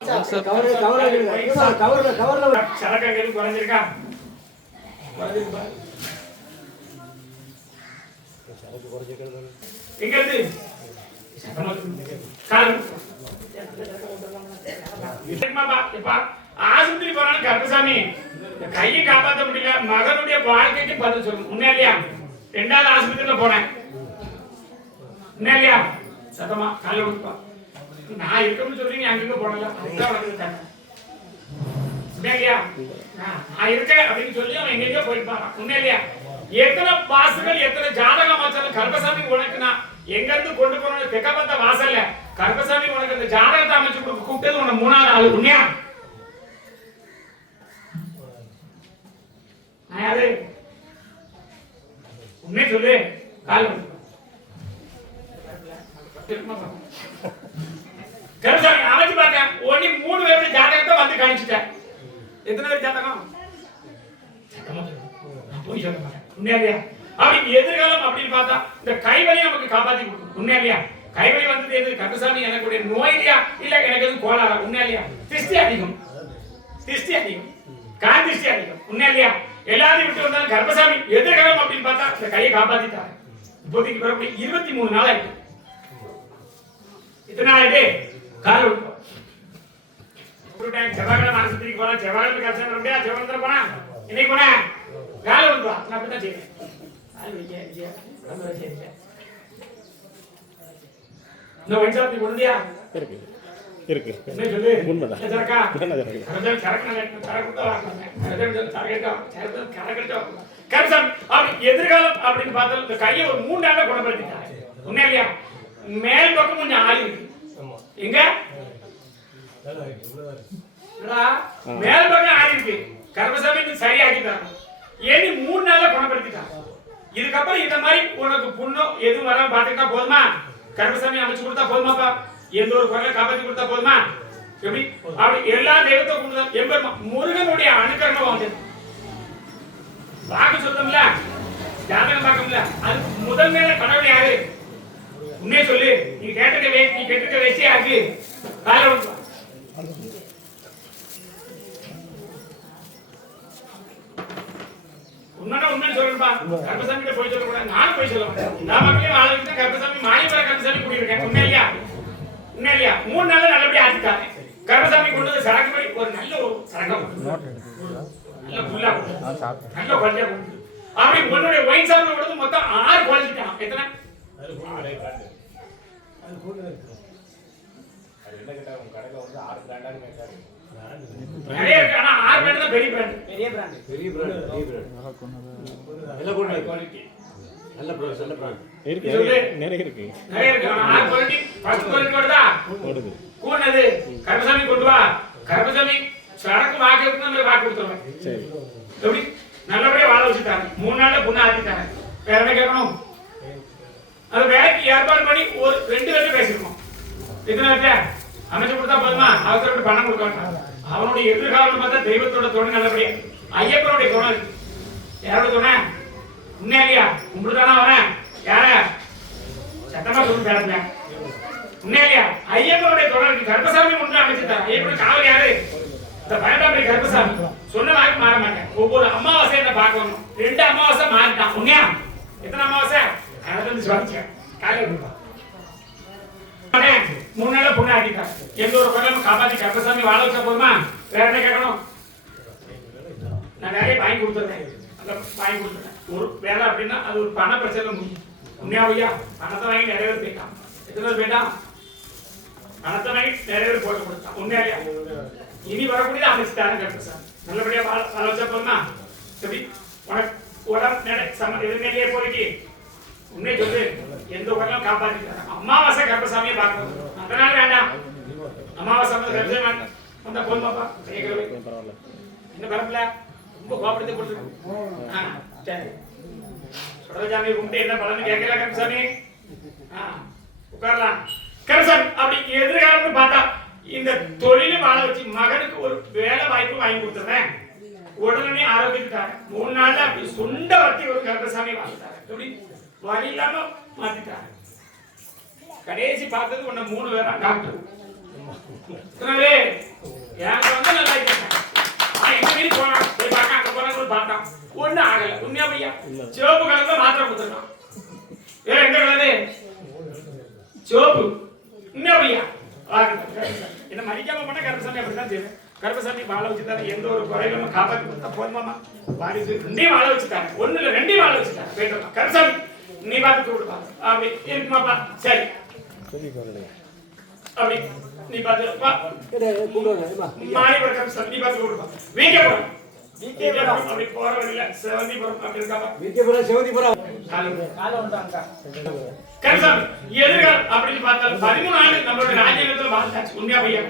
குறைஞ்சிருக்கா ஆஸ்பத்திரி போறாலும் கருப்பசாமி கையை காப்பாற்ற முடியல. மகனுடைய வாழ்க்கைக்கு பதில் சொல்லணும். உண்மையிலையா? ரெண்டாவது ஆஸ்பத்திரியில போனேன். உண்மையிலையா? சத்தமா காலை விடுப்பா. நான் இருக்கணும்னு சொல்றீங்க, அங்க போனல உண்மையிலையா? நான் இருக்கேன் அப்படின்னு சொல்லி அவன் எங்கெங்கயோ போயிருப்பான். உண்மையிலையா? எத்தனை பாசுகள் எத்தனை ஜாதகம் வச்சாலும் கருப்பசாமி உனக்கு நான் எங்க இருந்து கொண்டு போன தெக்கப்பத்த வாசல்ல கருப்பசாமி உனக்கு இந்த ஜாதகத்தை அமைச்சு கொடுக்க கூப்பிட்டது உனக்கு மூணாவது ஆளு. உண்மையா? உண்மை சொல்லு. கருப்பசாமி அமைச்சு பார்த்தேன். ஒண்ணு 3 பேருடைய ஜாதகத்தை வந்து காணிச்சுட்டேன். எத்தனை பேர் ஜாதகம்? போய் சொல்ல மாட்டேன். உண்மையா? அப்படி எதிர்காலம் அப்படின்னு பார்த்தா இந்த கைவலி நமக்கு காப்பாத்தி கொடுக்கும். உண்மையா? கைவலி வந்தது எது? கருப்பசாமி எனக்கு நோய் இல்லையா? இல்ல எனக்கு எதுவும் கோளாறா? உண்மையா? திருஷ்டி அதிகம், திருஷ்டி அதிகம், கான் திருஷ்டி அதிகம். உண்மையா? எல்லாரையும் விட்டு வந்தாலும் கருப்பசாமி எதிர்காலம் அப்படின்னு பார்த்தா இந்த கையை காப்பாத்திட்டாரு. இப்போதைக்கு பிறகு 23 நாள் ஆயிட்டு. இத்தனை ஆயிட்டு கால விட்டு செவ்வாய்க்கிழமை ஆஸ்பத்திரிக்கு போனா செவ்வாய்க்கிழமை கஷ்டம் முடியா? செவ்வாய்க்கிழமை போனா இன்னைக்கு போனா கால விட்டு வா. நான் அப்படிதான் செய்வேன். இந்த வைசாத்தி கொடுத்தியா? இருக்கு இருக்கு. என்ன சொல்லு? உண்மைதான். சரக்கா சரக்கு சரக்கு கருப்பசாமி அப்படி எதிர்காலம் அப்படின்னு பார்த்தா இந்த கையை ஒரு 3 நாள்ல குணப்படுத்திட்டாங்க. உண்மையா? மேல் பக்கம் கொஞ்சம் ஆளி இருக்கு. எங்க மேல் பக்கம் ஆளி இருக்கு. கருப்பசாமி சரியாக்கிட்டாங்க. ஏனி 3 நாள்ல குணப்படுத்திட்டாங்க. இதுக்கப்புறம் இந்த மாதிரி உனக்கு புண்ணோ எதுவும் வராம பாத்துக்கிட்டா போதுமா? கருப்பசாமி அமைச்சு கொடுத்தா போதுமாப்பா? எந்த ஒரு குறையை காப்பாற்றி கொடுத்தா போதுமா? எப்படி? அப்படி எல்லா தெய்வத்தை கொண்டு எம்பெருமா முருகனுடைய அனுக்கரணம் வந்து வாக்கு சொல்றோம்ல, ஜாதகம் பார்க்கணும்ல, அது முதல் மேல கடவுள் யாரு? உண்மையை சொல்லு. நீ கேட்டுக்க நீ கேட்டுக்க வச்சு ஆக்கு கால உண்மையா உண்மை சொல்லுப்பா. கருப்பசாமி கிட்ட போய் சொல்லக்கூடாது. நானும் போய் சொல்ல மாட்டேன். நான் மக்களையும் ஆளு கருப்பசாமி மாயவர கருப்பசாமி கூடியிருக்கேன். உண்மையா? உண்மையா? 3 நாள் நல்லபடியா ஆக்கிட்டாங்க. கருப்பசாமி கொண்டு வந்து சரக்கு போய் ஒரு நல்ல சரக்கம் நல்ல புல்லா நல்ல குவாலிட்டியா கொடுத்து அப்படி உன்னுடைய ஒயின் ஷாப்ல கொடுத்து மொத்தம் 6 குவாலிட்டிட்டான். எத்தனை? நிறைய இருக்கு. ஆனா 6 பிராண்ட் தான் பெரிய பிராண்ட். பெரிய பிராண்ட் பெரிய பிராண்ட் பெரிய பிராண்ட் நல்ல குவாலிட்டி நல்ல பிராண்ட் நல்ல பிராண்ட் இருக்கு. நிறைய இருக்கு நிறைய இருக்கு. ஆனா 6 குவாலிட்டி ஃபர்ஸ்ட் குவாலிட்டி வருதா? ஓடுது. கூனது கருப்பசாமி கொண்டு வா. கருப்பசாமி சரக்கு வாக்குக்கு நம்ம வாக்கு கொடுத்துறோம். சரி. எப்படி நல்லபடியா வாழ வச்சுட்டாங்க. 3 நாள்ல புண்ண ஆத்திட்டாங்க. வேற என்ன கேட்கணும்? அது வேலைக்கு ஏற்பாடு பண்ணி ஒரு 2 பேரும் பேசிருக்கோம். எத்தனை பேர்ட்ட அமைச்சு கொடுத்தா போதுமா? அவசரப்பட்டு பணம் கொடுக்க வேண்டாம். அவனுடைய எதிர்காலம் பார்த்தா தெய்வத்தோட துணை நல்லபடியா ஐயப்பனுடைய துணை இருக்கு. யாரோட துணை? உண்மையிலையா? கும்பிட்டுதானா வரேன்? யார சத்தமா சொல்லு பேரத்துல. உண்மையிலையா? ஐயப்பனுடைய துணை இருக்கு. கருப்பசாமி முன்னே அமைச்சுட்டார். ஐயப்பன் காவல் யாரு? இந்த பயண்டாபுரி கருப்பசாமி. சொன்ன வாக்கு மாற மாட்டேன். ஒவ்வொரு அமாவாசை என்ன பார்க்கணும். 2 அமாவாசை மாறிட்டான். உண்மையா? எத்தனை அமாவாசை? அதை சுவாச்சேன் காலையில் கொடுப்பா. 3 நாள பொண்ணு ஆக்கிட்டான். எந்த ஒரு குறையும் காப்பாத்தி கருப்பசாமி வாழ வச்சா போதுமா? வேற என்ன கேட்கணும்? நான் நிறைய வாங்கி கொடுத்துருக்கேன். அந்த வாங்கி கொடுத்துருக்கேன். ஒரு வேலை அப்படின்னா அது ஒரு பண பிரச்சனை முடியும். உண்மையா ஐயா? பணத்தை வாங்கி நிறைய பேர் போயிட்டான். எத்தனை பேர் போயிட்டான்? பணத்தை வாங்கி நிறைய பேர் போட்டு கொடுத்தான். உண்மையா? இனி வரக்கூடியது அமைச்சுட்டாரு கருப்பசாமி. நல்லபடியா வாழ வச்சா போதுமா? எப்படி உனக்கு உடம்பு நடை எதுவுமே போயிட்டு உண்மையை சொல்லு. எந்த உடலும் காப்பாற்றிட்டாங்க. அமாவாசை கருப்பசாமியை பார்க்கணும். அதனால வேண்டாம். அமாவாசை வந்தா போதுமாப்பா? என்ன பரப்பல ரொம்ப கோபப்படுத்தி கொடுத்துருக்கு. சரி சுடரசாமி கும்பிட்டு என்ன பலன்னு கேட்கல கருப்பசாமி. உட்காரலாம். கருப்பசாமி அப்படி எதிர்காலம்னு பார்த்தா இந்த தொழிலை வாழ வச்சு மகனுக்கு ஒரு வேலை வாய்ப்பு வாங்கி கொடுத்துறேன். உடனே ஆரோக்கியத்துக்காக 3 நாள்ல அப்படி சுண்ட வத்தி ஒரு கருப்பசாமி வாழ்ந்தாரு. எப்படி வழி இல்லாம மாத்திட்டாரு. கடைசி பார்த்தது உன்ன 3 பேரா டாக்டர். மதிக்காம பண்ண கருப்பசாமி அப்படிதான் செய்வேன். கருப்பசாமி வாழ வச்சுட்டாரு, எந்த ஒரு குறையிலும் காப்பாற்றி கொடுத்தா போதுமாமா. வாரிசு ரெண்டையும் வாழ வச்சுட்டாங்க, ஒண்ணு இல்ல ரெண்டையும் வாழ வச்சுட்டாங்க. போயிட்டு கருப்பசாமி நீ பார்த்து கூப்பிடுப்பா அப்படி இருக்குமாப்பா. சரி அப்படி நீ பார்த்து மாறி கருப்பசாமி நீ பார்த்து கூப்பிடுப்பா. வீங்க போறோம் அப்படி போற வழியில செவந்திபுரம் அப்படி இருக்காப்பா. செவந்திபுரம் கருப்பசாமி எதிர்காலம் அப்படின்னு பார்த்தா 13 ஆண்டு நம்மளுடைய ராஜ்யத்துல வாழ்ந்தாச்சு. உண்மையா பையா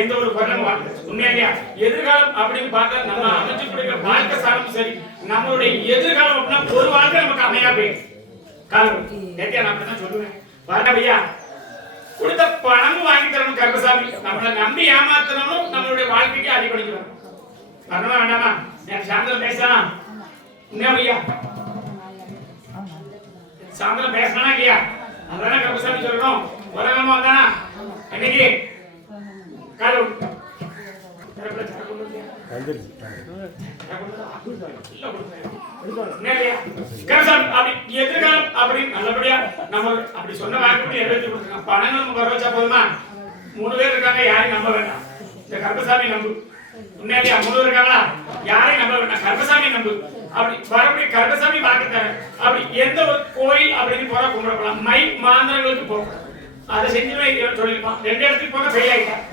எந்த ஒரு குறையும் வாழ்ந்தாச்சு. உண்மையா இல்லையா? எதிர்காலம் அப்படின்னு பார்த்தா நம்ம அமைச்சு கொடுக்கிற வாழ்க்கை சாரம் சரி, நம்மளுடைய எதிர்காலம் அப்படின்னா ஒரு வாழ்க்கை நமக்கு அமையா போயிடும். காலம் நேத்தியா நான் அப்படிதான் சொல்லுவேன். பாருங்க பையா, கொடுத்த பணமும் வாங்கி தரணும் கருப்பசாமி. நம்மளை நம்பி ஏமாத்தணும் நம்மளுடைய வாழ்க்கைக்கு அடிப்படைக்கு வரணுமா வேண்டாமா? சாயந்தரம் பேசலாம். உண்மையா பையா? சாயந்தரம் பேசணும் இல்லையா? அதான கருப்பசாமி சொல்லணும். உலகமா வந்தானா இன்னைக்கு காலம் எதிர்காலம் அப்படின்னு நல்லபடியா நம்ம அப்படி சொன்ன வாக்கு நிறைவேற்றி கொடுத்துருக்காங்க. பணங்கள் நம்ம வர வச்சா போதுமா? 3 பேர் இருக்காங்க, யாரையும் நம்ப வேண்டாம். இந்த கருப்பசாமி நம்பு. உண்மையிலேயே 3 பேர் இருக்காங்களா? யாரையும் நம்ப வேண்டாம், கருப்பசாமி நம்பு. அப்படி வரக்கூடிய கருப்பசாமி வாக்கு தர அப்படி எந்த ஒரு கோயில் அப்படின்னு போற கும்பிடப்படலாம். மை மாந்திரங்களுக்கு போகலாம். அதை செஞ்சுமே சொல்லிருப்பான். 2 இடத்துக்கு போக ஃபெயில் ஆகிட்டான்.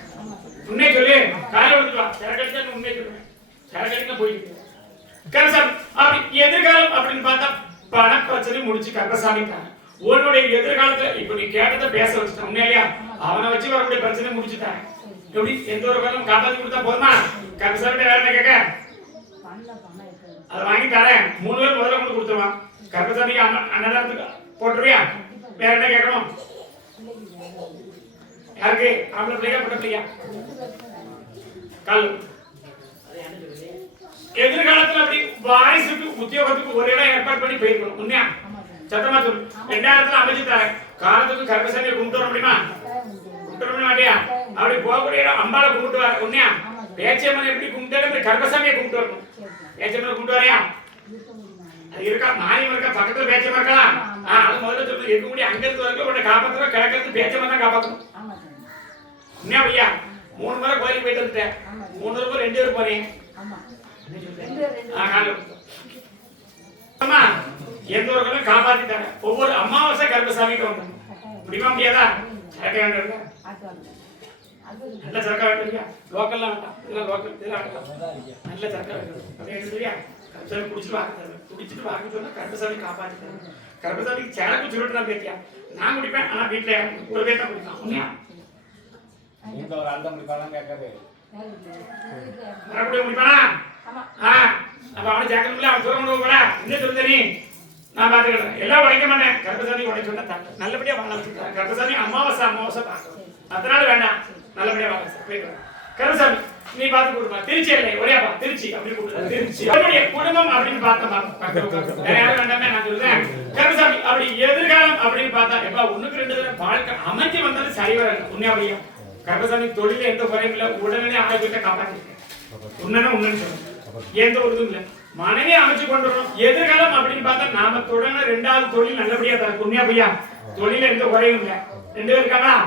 உண்மையை சொல்லு, காலை எடுத்துக்கலாம். சிறகடிச்சா உண்மையை சொல்லுவேன். சிறகடிக்க போயிட்டு கருப்பசாமி அப்படி எதிர்காலம் அப்படின்னு பார்த்தா பண பிரச்சனை முடிச்சு கருப்பசாமி தான் உன்னுடைய எதிர்காலத்துல இப்ப நீ கேட்டதை பேச வச்சுட்ட. உண்மையா? அவனை வச்சு வரக்கூடிய பிரச்சனை முடிச்சுட்டாங்க. எப்படி எந்த ஒரு காலம் காப்பாத்தி கொடுத்தா போதுமா? கருப்பசாமி வேற என்ன கேட்க? அதை வாங்கி தரேன். 3 பேர் முதல்ல கொண்டு கொடுத்துருவான். கருப்பசாமிக்கு அன்னதானத்துக்கு போட்டுருவியா? வேற என்ன கேட்கணும்? யாருக்கு? ஆம்பளை பிள்ளையா பொட்ட பிள்ளையா? கல் எதிர்காலத்துல அப்படி வாரிசுக்கு உத்தியோகத்துக்கு ஒரு இடம் ஏற்பாடு பண்ணி போயிருக்கணும். உண்மையா? சத்தமா சொல்லு. 2000 அமைச்சு தரேன். காலத்துக்கு கருப்பசாமியை கும்பிட்டு வர முடியுமா? கும்பிட்டு வர மாட்டியா? அப்படி போகக்கூடிய இடம் அம்பாவை கும்பிட்டு வர. உண்மையா? பேச்சியம்மன் எப்படி கும்பிட்டாலும் கருப்பசாமியை கும்பிட்டு வரணும். பேச்சியம்மனை கும்பிட்டு வரையா? அது இருக்கா? மானியம் இருக்கா? பக்கத்துல பேச்சியம்மன் இருக்கலாம். அது முதல்ல சொல்லு. இருக்க முடியும். அங்க இருந்து வரைக்கும் உன்னை காப்பாற்றுற கிழக்கிறது பேச்சியம்மன் தான் காப்பாற்றணும். உண்மையா பையா? 3 முறை கோயிலுக்கு போயிட்டு வந்துட்டேன். 3 பேர் 2 பேர் போறேன். எந்த ஒரு காலம் காப்பாத்தி தரேன். ஒவ்வொரு அமாவாசை கருப்பசாமிக்கு வந்தோம். முடியுமா? முடியாதா? நல்ல சரக்கா வேண்டியா? லோக்கல்லாம் வேண்டாம். இதெல்லாம் லோக்கல் இதெல்லாம் வேண்டாம். நல்ல சரக்கா வேண்டியா? கருப்பசாமி குடிச்சிட்டு வாங்க சொன்னா கருப்பசாமி காப்பாத்தி தரேன். கருப்பசாமிக்கு சேலக்கு சொல்லிட்டு தான் பேத்தியா? நான் குடிப்பேன். ஆனா வீட்டுல ஒரு பேர் தான் குடிப்பான். உண்மையா? இந்த ஒரு அந்த முடிப்பாலாம் கேட்காது. வரக்கூடிய முடிப்பானா? அப்ப அவனை ஜாக்கிரதையில அவன் தூரம் கொண்டு போகல. என்ன சொல்லுங்க நீ? நான் பாத்துக்கிறேன். எல்லாம் உடைக்க மாட்டேன். கருப்பசாமி உடைக்க சொன்னா நல்லபடியா வாழ வச்சுக்கிறேன். கருப்பசாமி அமாவாசை பார்க்கணும். அதனால வேண்டாம், நல்லபடியா வாழ போயிட்டு கருப்பசாமி நீ பார்த்து கொடுப்பா. திருச்சி இல்லை ஒரேப்பா, திருச்சி அப்படி கொடுத்து திருச்சி அவனுடைய குடும்பம் அப்படின்னு பார்த்தா வேற யாரும் வேண்டாமே நான் சொல்றேன். கருப்பசாமி அப்படி எதிர்காலம் அப்படின்னு பார்த்தா எப்ப 1க்கு 2 தடவை வாழ்க்கை அமைஞ்சு வந்தாலும் சரி வராது. உண்மையா? கருப்பசாமி தொழில எந்த குறையும் இல்லை. உடனே ஆரோக்கியத்தை காப்பாற்றிருக்கேன். உண்மைன்னா உண்மைன்னு சொல்றேன். எந்த ஒரு இதுவும் இல்லை. மனைவி அமைச்சு கொண்டு வரணும். எதிர்காலம் அப்படின்னு பார்த்தா நாம தொடங்க 2வது தொழில் நல்லபடியா தரும். உண்மையா பையா? தொழில எந்த குறையும் இல்லை. 2 பேர் இருக்காங்களா?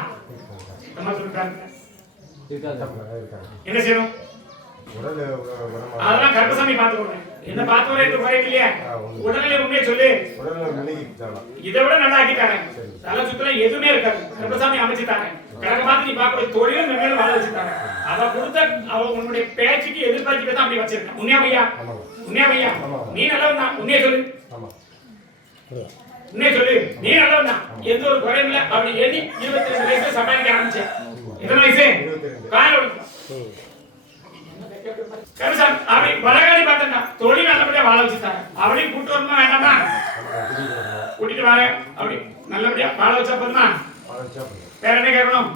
என்ன செய்யணும்? அதெல்லாம் கருப்பசாமி பார்த்துக்கணும். என்ன பார்த்து வர எந்த குறையும் இல்லையா? உடல்நிலை உண்மையை சொல்லு. இதை விட நல்லா ஆக்கிட்டாங்க. தலை சுத்தல எதுவுமே இருக்காது. கருப்பசாமி அமைச்சுட்டாங்க. கணக்கு பார்த்து நீ பார்க்கக்கூடிய தொழிலும் மென்மேலும் வாழ வச்சுட்டாங்க. அவ கொடுத்த அவ உன்னுடைய பேச்சுக்கு எதிர்பார்த்து தான் அப்படி வச்சிருக்கேன். உண்மையா பையா? உண்மையா பையா? நீ நல்லவன் தான். உண்மையை சொல்லு. உண்மையை சொல்லு. நீ நல்லவன் தான். எந்த ஒரு குறையும் இல்லை. அப்படி எண்ணி 22 வயசுல சம்பாதிக்க ஆரம்பிச்சேன். எத்தனை வயசு? காலையில் கருப்பசாமி அப்படி வடகாடி பார்த்தா தொழில் நல்லபடியா வாழ வச்சுட்டாங்க. அவளையும் கூட்டு வரணுமா வேண்டாமா? கூட்டிட்டு வாங்க. அப்படி நல்லபடியா வாழ வச்சா போதுமா? வேற என்ன கேட்கணும்?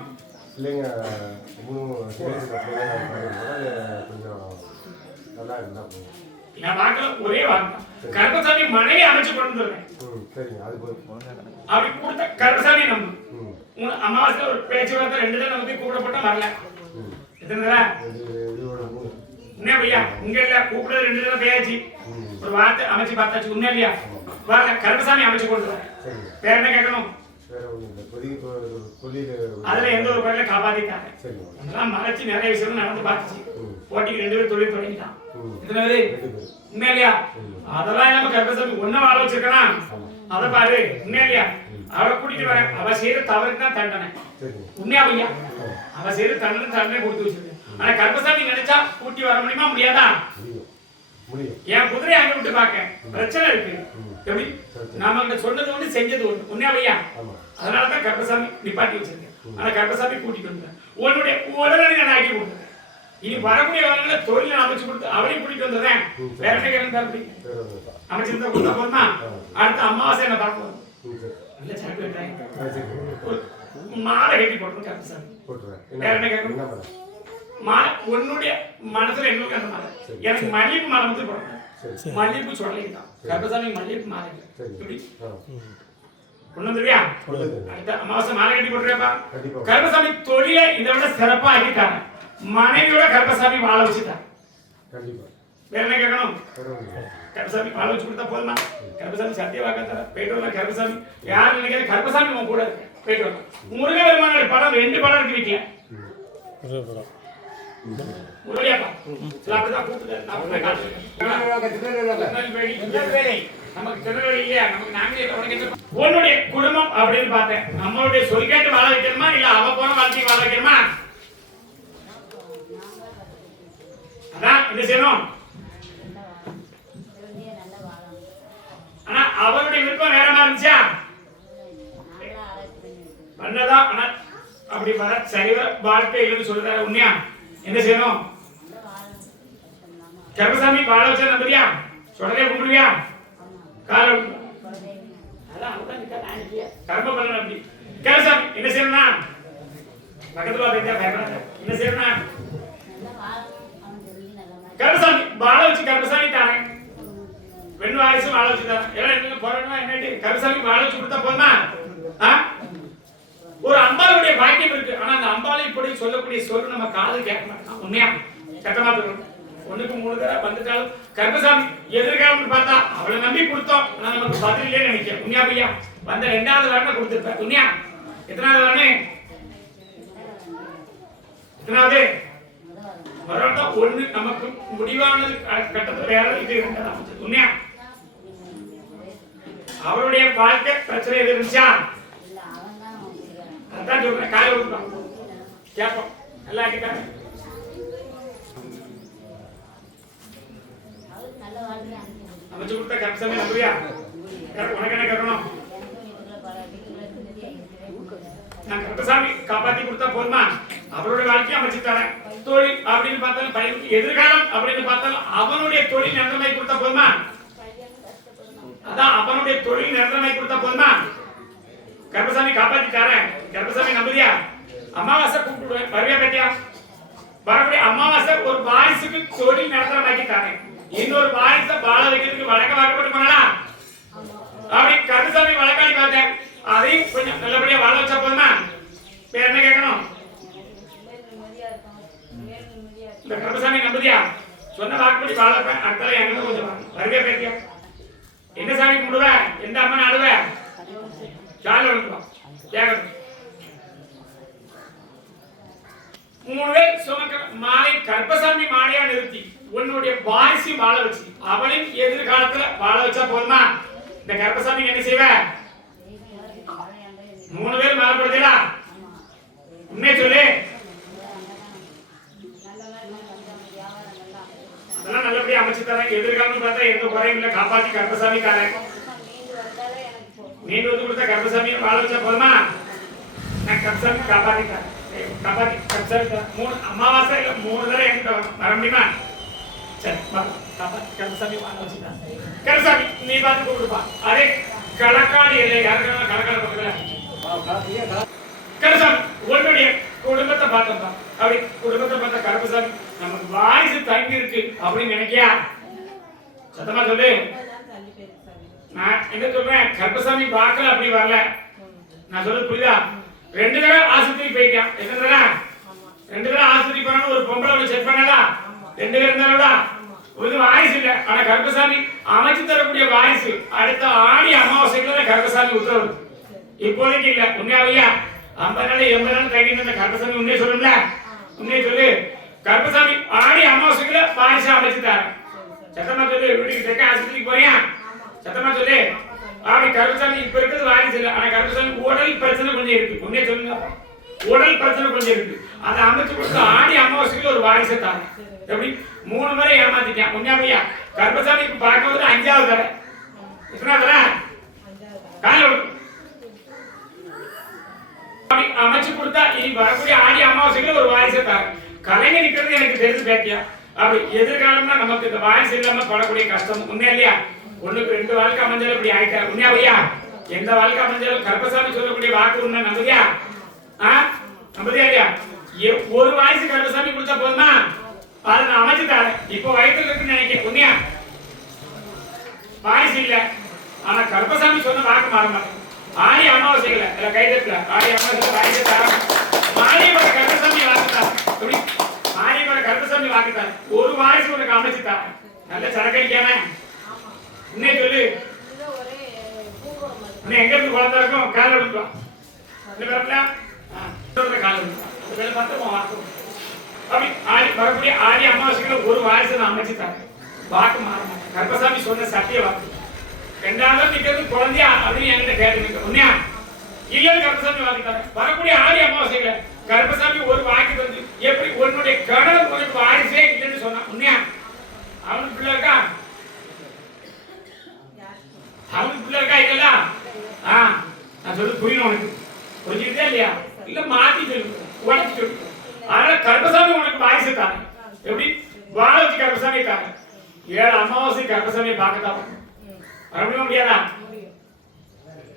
நான் பார்க்கல ஒரே வார்த்தை. கருப்பசாமி மனைவி அமைச்சு கொண்டு வரேன். அப்படி கொடுத்த கருப்பசாமி நம்ம அமாவாசையில ஒரு பேச்சுவார்த்தை 2 தான் நமக்கு கூப்பிடப்பட்ட வரல. எத்தனை என்ன பையா? இங்க இல்ல கூப்பிடுறது 2 தான் பேச்சு. ஒரு வார்த்தை அமைச்சு பார்த்தாச்சு. உண்மையா இல்லையா? வரல. கருப்பசாமி அமைச்சு கொண்டு வரேன். வேற என்ன கேட்கணும்? அதுல எந்த ஒரு குறையில காப்பாத்திட்டாங்க. அதெல்லாம் மறைச்சு நிறைய விஷயம் நடந்து பார்த்துச்சு. போட்டிக்கு 2 பேரும் தொழில் தொடங்கிட்டான். எத்தனை பேரு உண்மையா இல்லையா? அதெல்லாம் நம்ம கர்ப்பசாமி ஒன்னும் வாழ வச்சிருக்கா அதை பாரு. உண்மையா இல்லையா? அவளை கூட்டிட்டு வரேன். அவ செய்யற தவறுக்கு தான் தண்டனை. உண்மையா பையா? அவ செய்யற தண்டனை கொடுத்து வச்சிருக்கேன். ஆனா கர்ப்பசாமி நினைச்சா கூட்டி வர முடியுமா? முடியாதா? என் குதிரையை அங்க விட்டு பாக்க பிரச்சனை இருக்கு. எப்படி நாம சொன்னது ஒண்ணு செஞ்சது ஒண்ணு. உண்மையா பையா? அதனாலதான் கர்ப்பசாமி நிப்பாட்டி வச்சிருக்கேன். ஆனா கர்ப்பசாமி கூட்டிட்டு வந்தேன். உன்னுடைய உடனே நான் ஆக்கி கொடுத்தேன். இனி வரக்கூடிய காலங்கள தொழில அமைச்சு கொடுத்து அவளையும் கூட்டிட்டு வந்துடுறேன். வேற என்ன கேட்க தரப்படி அமைச்சிருந்தா கொடுத்தா போதுமா? அடுத்த அமாவாசை என்ன பார்க்க வரும். நல்ல சாப்பிட்டு மாலை கட்டி போட்டுருக்கேன் கர்ப்பசாமி. வேற என்ன கேட்கணும்? மாலை உன்னுடைய மனசுல என்ன அந்த மாலை எனக்கு மல்லிகைப்பூ மாலை வந்து போடணும். மல்லிகைப்பூ சொல்லலாம் கர்ப்பசாமி மல்லிகைப்பூ மாலை எப்படி கொண்டு வந்துருவியா? அடுத்த அமாவாசை மாலை கட்டி போட்டுருப்பா. கர்ப்பசாமி தொழிலை இதை விட சிறப்பா ஆக்கிட்டாங்க. மனைவியோட கர்ப்பசாமி வாழ வச்சுட்டாங்க. வேற என்ன கேட்கணும்? கர்ப்பசாமி வாழ வச்சு கொடுத்தா போதுமா? கர்ப்பசாமி சத்தியவாக்க தர போயிட்டு வரலாம். கர்ப்பசாமி யாரு நினைக்கிற கர்ப்பசாமி உன் கூட இருக்கு. போயிட்டு வரலாம். முருகபெருமானோட படம் 2 படம் இருக்கு வீட்டுல. முருகப்பா அப்படிதான் கூப்பிட்டு நமக்கு திருநெல்வேலி இல்லையா? நமக்கு நாங்களே உன்னுடைய குடும்பம் அப்படின்னு பார்த்தேன். நம்மளுடைய சொல்லிக்காட்டு வாழ வைக்கணுமா இல்ல அவ போன வாழ்க்கையை வாழ வைக்கணுமா? அதான் என்ன செய்யணும்? ஆனா அவருடைய விருப்பம் வேற மாதிரி இருந்துச்சா? பண்ணதான் ஆனா அப்படி வர சரிவர வாழ்க்கை இல்லைன்னு சொல்றாரு. உண்மையா என்ன செய்யணும்? கர்ப்பசாமி வாழ வச்சா நம்புறியா? சொல்றதே கும்பிடுவியா? கால கர்ம பலன் அப்படி. கர்ப்பசாமி என்ன செய்யணும்னா பக்கத்துல என்ன செய்யணும்னா கர்ப்பசாமி வாழ வச்சு கர்ப்பசாமி தானே பெண் வாரிசு வாழ வச்சு தானே எல்லாம் போறா என்ன கர்ப்பசாமி வாழ வச்சு கொடுத்தா போதுமா? ஒரு அம்பாளுடைய பாக்கியம் இருக்கு. ஆனா அந்த அம்பாளை இப்படி சொல்லக்கூடிய சொல்லு நம்ம காது கேட்க மாட்டோம். உண்மையா கட்டமா தரும். 1க்கு 3 தடவை வந்துட்டாலும் கர்ப்பசாமி எதிர்காலம் பார்த்தா அவளை நம்பி கொடுத்தோம். ஆனா நமக்கு பதில் இல்லையே நினைக்கிறேன். உண்மையா பையா? வந்த 2வது வாரம் கொடுத்துருப்பேன். உண்மையா எத்தனாவது வாரமே? எத்தனாவது வரட்டும். 1 நமக்கு முடிவானது கட்டத்துல வேற இது இருந்ததா? உண்மையா அவருடைய வாழ்க்கை பிரச்சனை எது இருந்துச்சா? அதான் சொல்றேன். காலை விட்டுறோம் கேட்போம். நல்லா ஆக்கிட்டாங்க. அமைச்சு கொடுத்த கர்ப்பசாமி நம்புறியா? உனக்கு என்ன கேட்கணும்? நான் கர்ப்பசாமி காப்பாத்தி கொடுத்தா போதுமா? அவருடைய வாழ்க்கையை அமைச்சு தரேன். தொழில் அப்படின்னு பார்த்தாலும் பையனுக்கு எதிர்காலம் அப்படின்னு பார்த்தாலும் அவனுடைய தொழில் நிரந்தரமாய் கொடுத்தா போதுமா? அதான் அவனுடைய தொழில் நிரந்தரமாய் கொடுத்தா போதுமா? கர்ப்பசாமி காப்பாத்தி தரேன். கர்ப்பசாமி நம்புறியா? அமாவாசை கூப்பிடுவேன். வருவியா பேட்டியா? வரக்கூடிய அமாவாசை ஒரு வாரிசுக்கு தொழில் நிரந்தரமாக்கி தரேன். இன்னொரு வாரிசை வாழ வைக்கிறதுக்கு வழக்க வாக்கப்பட்டு போனலாம். அப்படி கர்ப்பசாமி வழக்காடி பார்த்தேன். அதையும் கொஞ்சம் நல்லபடியா வாழ வச்சா போதுமா? வேற என்ன கேட்கணும்? இந்த கர்ப்பசாமி நம்புறியா? சொன்ன வாக்குப்படி வாழ வைப்பேன். அடுத்தால எங்க கொஞ்சம் வருவியா பேட்டியா? என்ன சாமி கும்பிடுவ? எந்த அம்மன் ஆடுவ? ஜாலியா வந்துடும். கேட்கணும். 3 பேர் சுமக்க மாலை கர்ப்பசாமி மாலையா நிறுத்தி உன்னுடைய வாரிசு வாழ வச்சு அவளின் எதிர்காலத்துல வாழ வச்சா போதுமா? இந்த கர்ப்பசாமி என்ன செய்வ? 3 பேர் மேல படுத்தீங்களா? உண்மையை சொல்லு. அதெல்லாம் நல்லபடியா அமைச்சு தரேன். எதிர்காலம் பார்த்தா எந்த குறையும் இல்லை. காப்பாத்தி கர்ப்பசாமி காரன் நீண்டு வந்து கொடுத்த கர்ப்பசாமியை வாழ வச்சா போதுமா? நான் கர்ப்பசாமி காப்பாத்திட்டேன். காப்பாத்தி கர்ப்பசாமி 3 அமாவாசை இல்ல 3 தடவை என்கிட்ட வர முடியுமா? சரி காப்பாத்தி கர்ப்பசாமி வாழ வச்சுட்டான். கர்ப்பசாமி நீ பார்த்து கூப்பிடுப்பா. அரே களக்காடி இல்லை யாருக்கான களக்காட பக்கத்துல கர்ப்பசாமி உன்னுடைய குடும்பத்தை பார்த்தோம்ப்பா. அப்படி குடும்பத்தை பார்த்த கர்ப்பசாமி நமக்கு வாரிசு தங்கி இருக்கு அப்படின்னு நினைக்கியா? சத்தமா சொல்லு. நான் என்ன சொல்றேன்? கர்ப்பசாமி பார்க்கல அப்படி வரல. நான் சொல்றது புரியுதா? 2 தடவை ஆஸ்பத்திரி போயிட்டான். எத்தனை தடவை? 2 தடவை ஆஸ்பத்திரி போனாலும் ஒரு பொம்பளை செக் பண்ணலா? 2 பேர் இருந்தாலும்டா ஒரு வாரிசு இல்லை. ஆனா கர்ப்பசாமி அமைச்சு தரக்கூடிய வாரிசு அடுத்த ஆடி அமாவாசைக்குள்ள கர்ப்பசாமி உத்தரவு. இப்போதைக்கு இல்ல. உண்மையாவையா 50 நாள் 80 நாள் தங்கிட்டு இருந்த கருப்பசாமி உண்மையை சொல்லும்ல. உண்மையை சொல்லு. கருப்பசாமி ஆடி அமாவாசைக்குள்ள வாரிசு அமைச்சுட்டாரு. சத்தமா சொல்லு. வீட்டுக்கு தெக்க ஆஸ்பத்திரிக்கு போறியா? சத்தமா சொல்லு. அப்படி கருப்பசாமி இப்ப இருக்கிறது வாரிசு இல்லை. ஆனா கருப்பசாமி உடல் பிரச்சனை கொஞ்சம் இருக்கு. உண்மையை சொல்லுங்க. உடல் பிரச்சனை கொஞ்சம் இருக்கு. அதை அமைச்சு கொடுத்து ஆடி அமாவாசைக்குள்ள ஒரு வாரிசை தாங்க. எப்படி 3 முறை ஏமாத்திட்டான். உண்மையாவையா கருப்பசாமி இப்ப பார்க்கறது 5வது தடவை. எத்தனாவது தடவை? காலையில் அப்படி அமைச்சு கொடுத்தா இனி வரக்கூடிய ஆடி அமாவாசைக்குள்ள ஒரு வாரிசை தாங்க. கலைஞர் நிக்கிறது எனக்கு தெரிஞ்சு பேட்டியா. அப்படி எதிர்காலம்னா நமக்கு இந்த வாரிசு இல்லாம படக்கூடிய கஷ்டம். உண்மையா இல்லையா? ஒண்ணுக்கு 2 வாழ்க்கை அமைஞ்சாலும் இப்படி ஆயிட்டாரு. உண்மையாவையா எந்த வாழ்க்கை அமைஞ்சாலும் கருப்பசாமி சொல்லக்கூடிய வாக்கு உண்மை நம்புதியா? நம்புதியா இல்லையா? ஒரு வாரிசு கருப்பசாமி கொடுத்தா போதுமா? அதை நான் அமைச்சுட்டாரு. இப்போ வயிற்றுல இருக்குன்னு நினைக்கிறேன். உண்மையா வாரிசு இல்ல. ஆனா கருப்பசாமி சொன்ன வாக்கு மாற மாட்டேன். ஆடி அமாவாசைகளை கைதட்டல. ஆடி அமாவாசை வாரிசு தரம் மாரியம்மன் கருப்பசாமி வாக்குத்தார். எப்படி மாரியம்மன் கருப்பசாமி வாக்குத்தார். ஒரு வாரிசு உனக்கு அமைச்சுட்டார். நல்ல சரக்கடிக்காம உன்னே சொல்லு. இன்னும் எங்க இருந்து குழந்தை இருக்கும்? கால விடுப்போம். கால விடுப்போம். அப்படி ஆடி வரக்கூடிய ஆடி அமாவாசைகளை ஒரு வாரிசு நான் அமைச்சுட்டாங்க. வாக்கு மாற மாட்டேன். கருப்பசாமி சொன்ன சத்திய வாக்கு. 2வது நிக்கிறது குழந்தையா அப்படின்னு என்கிட்ட கேட்டு உண்மையா இல்லன்னு கருப்பசாமி வாக்குத்தாங்க. வரக்கூடிய ஆடி அமாவாசைகளை கருப்பசாமி ஒரு வாக்கு வந்து எப்படி உன்னுடைய கணவன் உனக்கு வாரிசே இல்லைன்னு சொன்னான். உண்மையா அவனுக்கு பிள்ளை இருக்கா? அவனுக்கு பிள்ளை இருக்கா? இல்லைல்ல. நான் சொல்லு புரியணும் உனக்கு. புரிஞ்சுக்கிட்டே இல்லையா? இல்ல மாத்தி சொல்லு, உடச்சு சொல்லு. ஆனா கருப்பசாமி உனக்கு வாரிசு தாங்க. எப்படி வாழ வச்சு கருப்பசாமி தாங்க. 7 அமாவாசை கருப்பசாமியை பார்க்கத்தான் வர முடியாதா?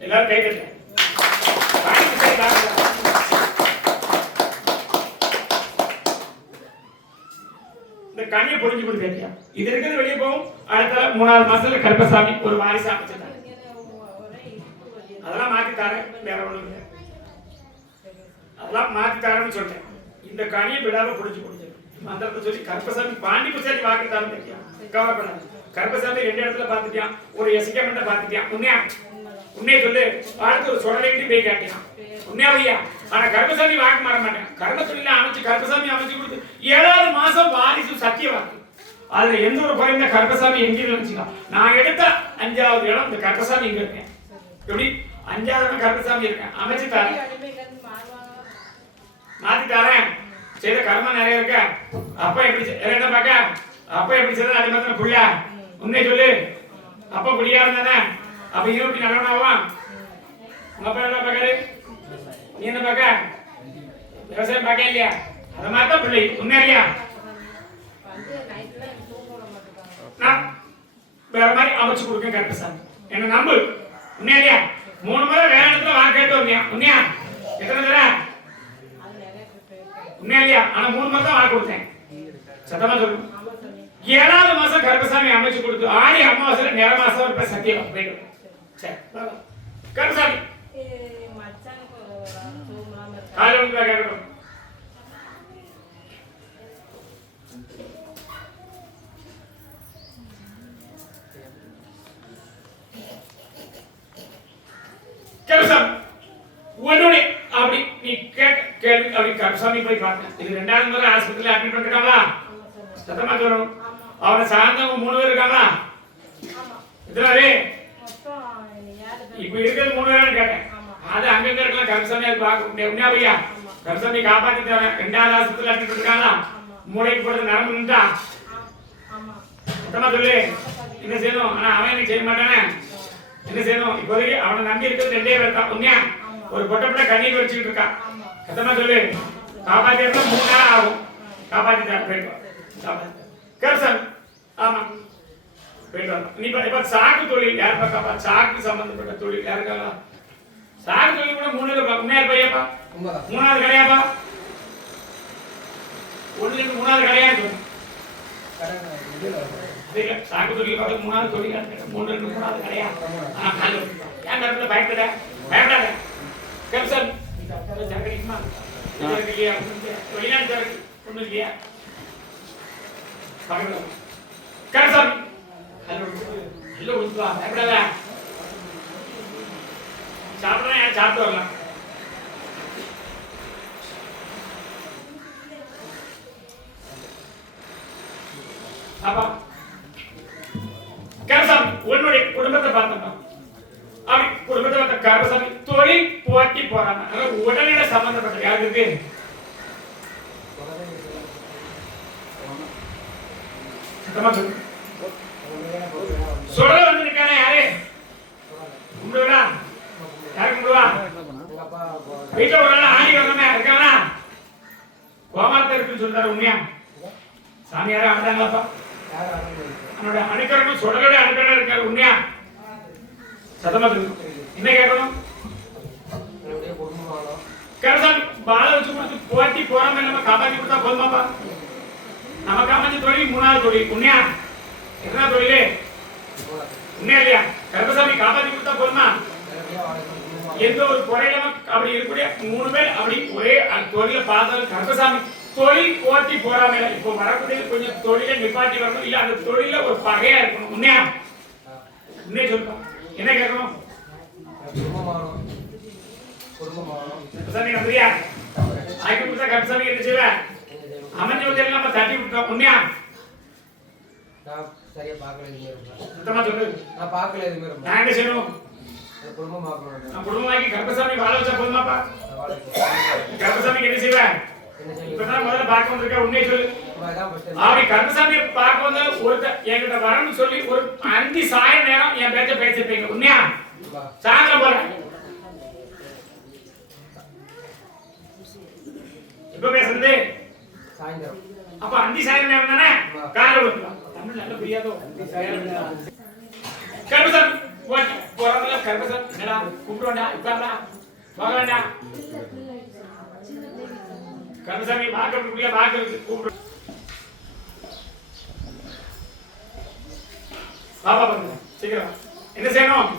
எல்லாரும் கை தட்டு. இந்த கனியை பொழிஞ்சு கொண்டு கேட்டியா? இது இருக்கிறது வெளியே போகும். அடுத்த 3வது மாசத்துல கருப்பசாமி ஒரு வாரிசு அமைச்சிட்டாங்க. அதெல்லாம் மாத்தி தரேன். வேற ஒண்ணு இல்லை. அதெல்லாம் மாத்தி தரேன்னு சொல்றேன். இந்த கனியை விடாம புடிச்சு கொடுத்து மந்திரத்தை சொல்லி கருப்பசாமி பாண்டி புசாரி வாக்குத்தாரும் தெரியும். கவலைப்படாது. கருப்பசாமி 2 இடத்துல பார்த்துட்டான். ஒரு எசிக்கமெண்ட்டை பார்த்துட்டான். உண்மையே சொல்லு. அடுத்து ஒரு சொடலைட்டு போய் காட்டினான். உண்மையாவையா? ஆனா கருப்பசாமி வாக்கு மாற மாட்டேன். கர்மத்தொழில அமைச்சு கருப்பசாமி அமைச்சு கொடுத்து 7வது மாசம் வாரிசு சத்திய வாக்கு. அதுல எந்த ஒரு குறைந்த கருப்பசாமி எங்கேயும் நினைச்சுக்கலாம். நான் எடுத்த 5வது இடம் இந்த கருப்பசாமி இங்க இருக்கேன். எப்படி 5வது இடம் கருப்பசாமி இருக்கேன். அமைச்சு தரேன். மாத்தி தரேன். செய்த கர்மம் நிறைய இருக்க. அப்பா எப்படி என்ன பாக்க? அப்பா எப்படி செய்த அதே மாதிரி புள்ள. உண்மையை சொல்லு. அப்பா குடியா இருந்தானே. அப்ப இருபத்தி நல்லவனாவா? உங்க அப்பா என்ன பாக்காரு? நீ என்ன பாக்க? விவசாயம் பாக்க இல்லையா? அத மாதிரி தான் பிள்ளை. உண்மையா இல்லையா? நான் வேற மாதிரி அமைச்சு கொடுக்க கருப்பசாமி. என்ன நம்பு. உண்மையா இல்லையா? 3 முறை வேற இடத்துல வாக்கு கேட்டு வந்தியா? உண்மையா? எத்தனை தடவை? உண்மையா இல்லையா? ஆனா 3 முறை தான் வாக்கு கொடுத்தேன். சத்தமா சொல்லு. 7வது மாசம் கருப்பசாமி அமைச்சு கொடுத்து ஆடி அமாவாசையில நேர மாசம் இருப்ப சத்தியம் போயிடும். சரி கருப்பசாமி காலையில் வந்து கேட்கணும். கருப்பசாமி உன்னுடைய அப்படி நீ கேள்வி அப்படி கருப்பசாமி போய் பார்த்தேன். இது 2வது முறை ஆஸ்பத்திரியில் அட்மிட் பண்ணிருக்காங்களா? சத்தமா சொல்லணும். அவனை சார்ந்தவங்க 3 பேர் இருக்காங்களா? எத்தனை? இப்ப இருக்கிறது 3 பேரான்னு கேட்டேன். அது அங்கங்க இருக்கலாம். கருப்பசாமி அது பார்க்க உண்மையா? கருப்பசாமி காப்பாத்தி தரேன். 2வது ஆஸ்பத்திரியில் அட்மிட் பண்ணிருக்காங்களா? மூளைக்கு போடுறது நரம்பு நின்றா? சத்தமா சொல்லு. என்ன செய்யணும்? ஆனா அவன் எனக்கு செய்ய மாட்டானே. என்ன செய்யணும்? இப்போதைக்கு அவனை நம்பி இருக்கிறது 2 பேர் தான். உண்மையா? ஒரு பொட்டப்பட்ட கண்ணீர் வச்சுக்கிட்டு இருக்கான். சத்தமா சொல்லு. காப்பாத்தி 3 நாள் ஆகும். காப்பாத்தி தரேன். கருப்பசாமி ஆமா போயிட்டு வரலாம். நீ இப்ப சாக்கு தொழில் யார் பார்க்கப்பா? சாக்கு சம்பந்தப்பட்ட தொழில் யாருக்கா? சாக்கு தொழில் கூட 3 உண்மையா பையப்பா? 3வது கிடையாப்பா? 1 3வது கிடையாது. சாக்கு தொழில் பார்த்து 3வது தொழில் 3 3வது கிடையாது. ஏன் கருத்துல பயப்பட பயப்படாத. கருப்பசாமி சரக்குமா இல்லையா? வெளிநாட்டு சரக்கு ஒண்ணு இல்லையா? கருப்பசாமி இல்ல உண்பா பயப்படாத. சாப்பிடுறேன், யாரும் சாப்பிட்டு வரலாம். அப்பா கருசாமி உன்னுடைய குடும்பத்தை பார்த்தப்பா அப்படி குடும்பத்தை பார்த்த கருசாமி தொழில் போட்டி போறாங்க. உடனே சம்பந்தப்பட்ட யாருக்கு சொல்ல வந்து நிக்கானே யாரு கும்பிடுவா? யாரு கும்பிடுவா? வீட்டுல ஒரு நாள் ஆணி வரணுமே இருக்கானா? கோமாரத்தை இருக்குன்னு சொல்றாரு. உண்மையா சாமி யாரும் ஆண்டாங்களாப்பா? அவனோட அணுக்கரணும் சுடலோட அணுக்கரணும் இருக்காரு. உண்மையா சத்தமா என்ன கேட்கணும்? கரசாமி பால வச்சு கொடுத்து போட்டி போறாம நம்ம காப்பாத்தி கொடுத்தா போதுமாப்பா? நம்ம காப்பாத்தி தொழில் மூணாவது தொழில். உண்மையா என்ன தொழிலே? உண்மையா இல்லையா? கருப்பசாமி காப்பாத்தி கொடுத்தா போதுமா? எந்த ஒரு குறையிலாம அப்படி இருக்கக்கூடிய 3 பேர் அப்படி ஒரே தொழில பார்த்தாலும் கருப்பசாமி தொழில் போட்டி போறாம இப்போ வரக்கூடிய கொஞ்சம் தொழிலை நிப்பாட்டி வரணும். இல்ல அந்த தொழில ஒரு பகையா இருக்கணும். உண்மையா உண்மையை சொல்லுவோம். என்ன கேட்கணும்? கருப்பசாமி நம்புறியா? ஆக்கி கொடுத்தா கருப்பசாமி என்ன செய்வ? அமைஞ்ச வந்து நம்ம தட்டி விட்டோம். உண்மையா சரியா பார்க்கல எதுமே. சுத்தமா சொல்லு. நான் பார்க்கல எதுமே. நான் என்ன செய்யணும்? குடும்பம் பார்க்கணும். நான் குடும்பமாக்கி கருப்பசாமி வாழ வச்சா போதுமாப்பா? கருப்பசாமி என்ன செய்வேன்? இப்பதான் முதல்ல பார்க்க வந்திருக்க. உண்மையை சொல்லு. அப்படி கருப்பசாமியை பார்க்க வந்தா ஒருத்தர் என்கிட்ட வரணும்னு சொல்லி ஒரு 5 சாய நேரம் என் பேச்ச பேசிருப்பீங்க. உண்மையா சாயந்தரம் போறேன். இப்ப பேசுறது சாயந்தரம். அப்ப 5 சாய நேரம் தானே? காலையில வந்துடலாம். தமிழ் நல்ல புரியாதோ? கருப்பசாமி போறதுல கருப்பசாமி என்னடா கூப்பிடுவாண்டா? உட்கார்றா வாங்கடா. கருப்பசாமி பார்க்கறதுக்குள்ள பார்க்கறது கூப்பிடு. பாப்பா பாருங்க சீக்கிரம் என்ன செய்யணும்?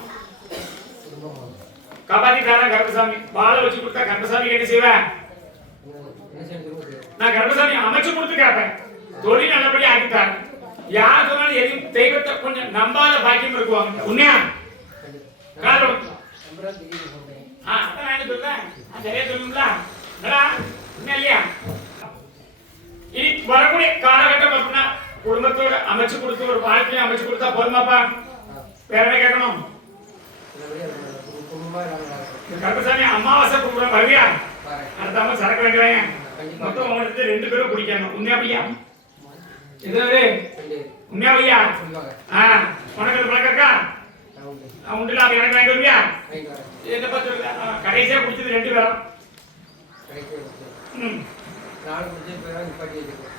காப்பாத்தி தாரா கருப்பசாமி வாழ வச்சு கொடுத்தா கருப்பசாமி என்ன செய்வேன்? நான் கருப்பசாமி அமைச்சு கொடுத்து கேட்பேன். தொழில் நல்லபடியா ஆக்கிட்டாரு. யார் சொன்னாலும் எதையும் தெய்வத்தை கொஞ்சம் நம்பாத பாக்கியம் இருக்குவாங்க. உண்மையா காரணம் சரியா சொல்லுங்களா? உண்மையா இல்லையா? இனி வரக்கூடிய காலகட்டம் அப்படின்னா குடும்பத்தோட அமைச்சு கொடுத்து ஒரு வாழ்க்கையை அமைச்சு கொடுத்தா போதுமாப்பா? வேற என்ன கேட்கணும்? கருப்பசாமி அமாவாசை கும்பிடுற வருவியா? அடுத்த சரக்கு வேண்டுவேன். மொத்தம் உங்களுக்கு 2 பேரும் குடிக்கணும். உண்மையா பையா? இது உண்மையா பையா? உனக்கு பழக்கம் இருக்கா? உண்டுல அது எனக்கு வாங்கி வருவியா? என்ன பார்த்து கடைசியா குடிச்சது 2 பேரும்.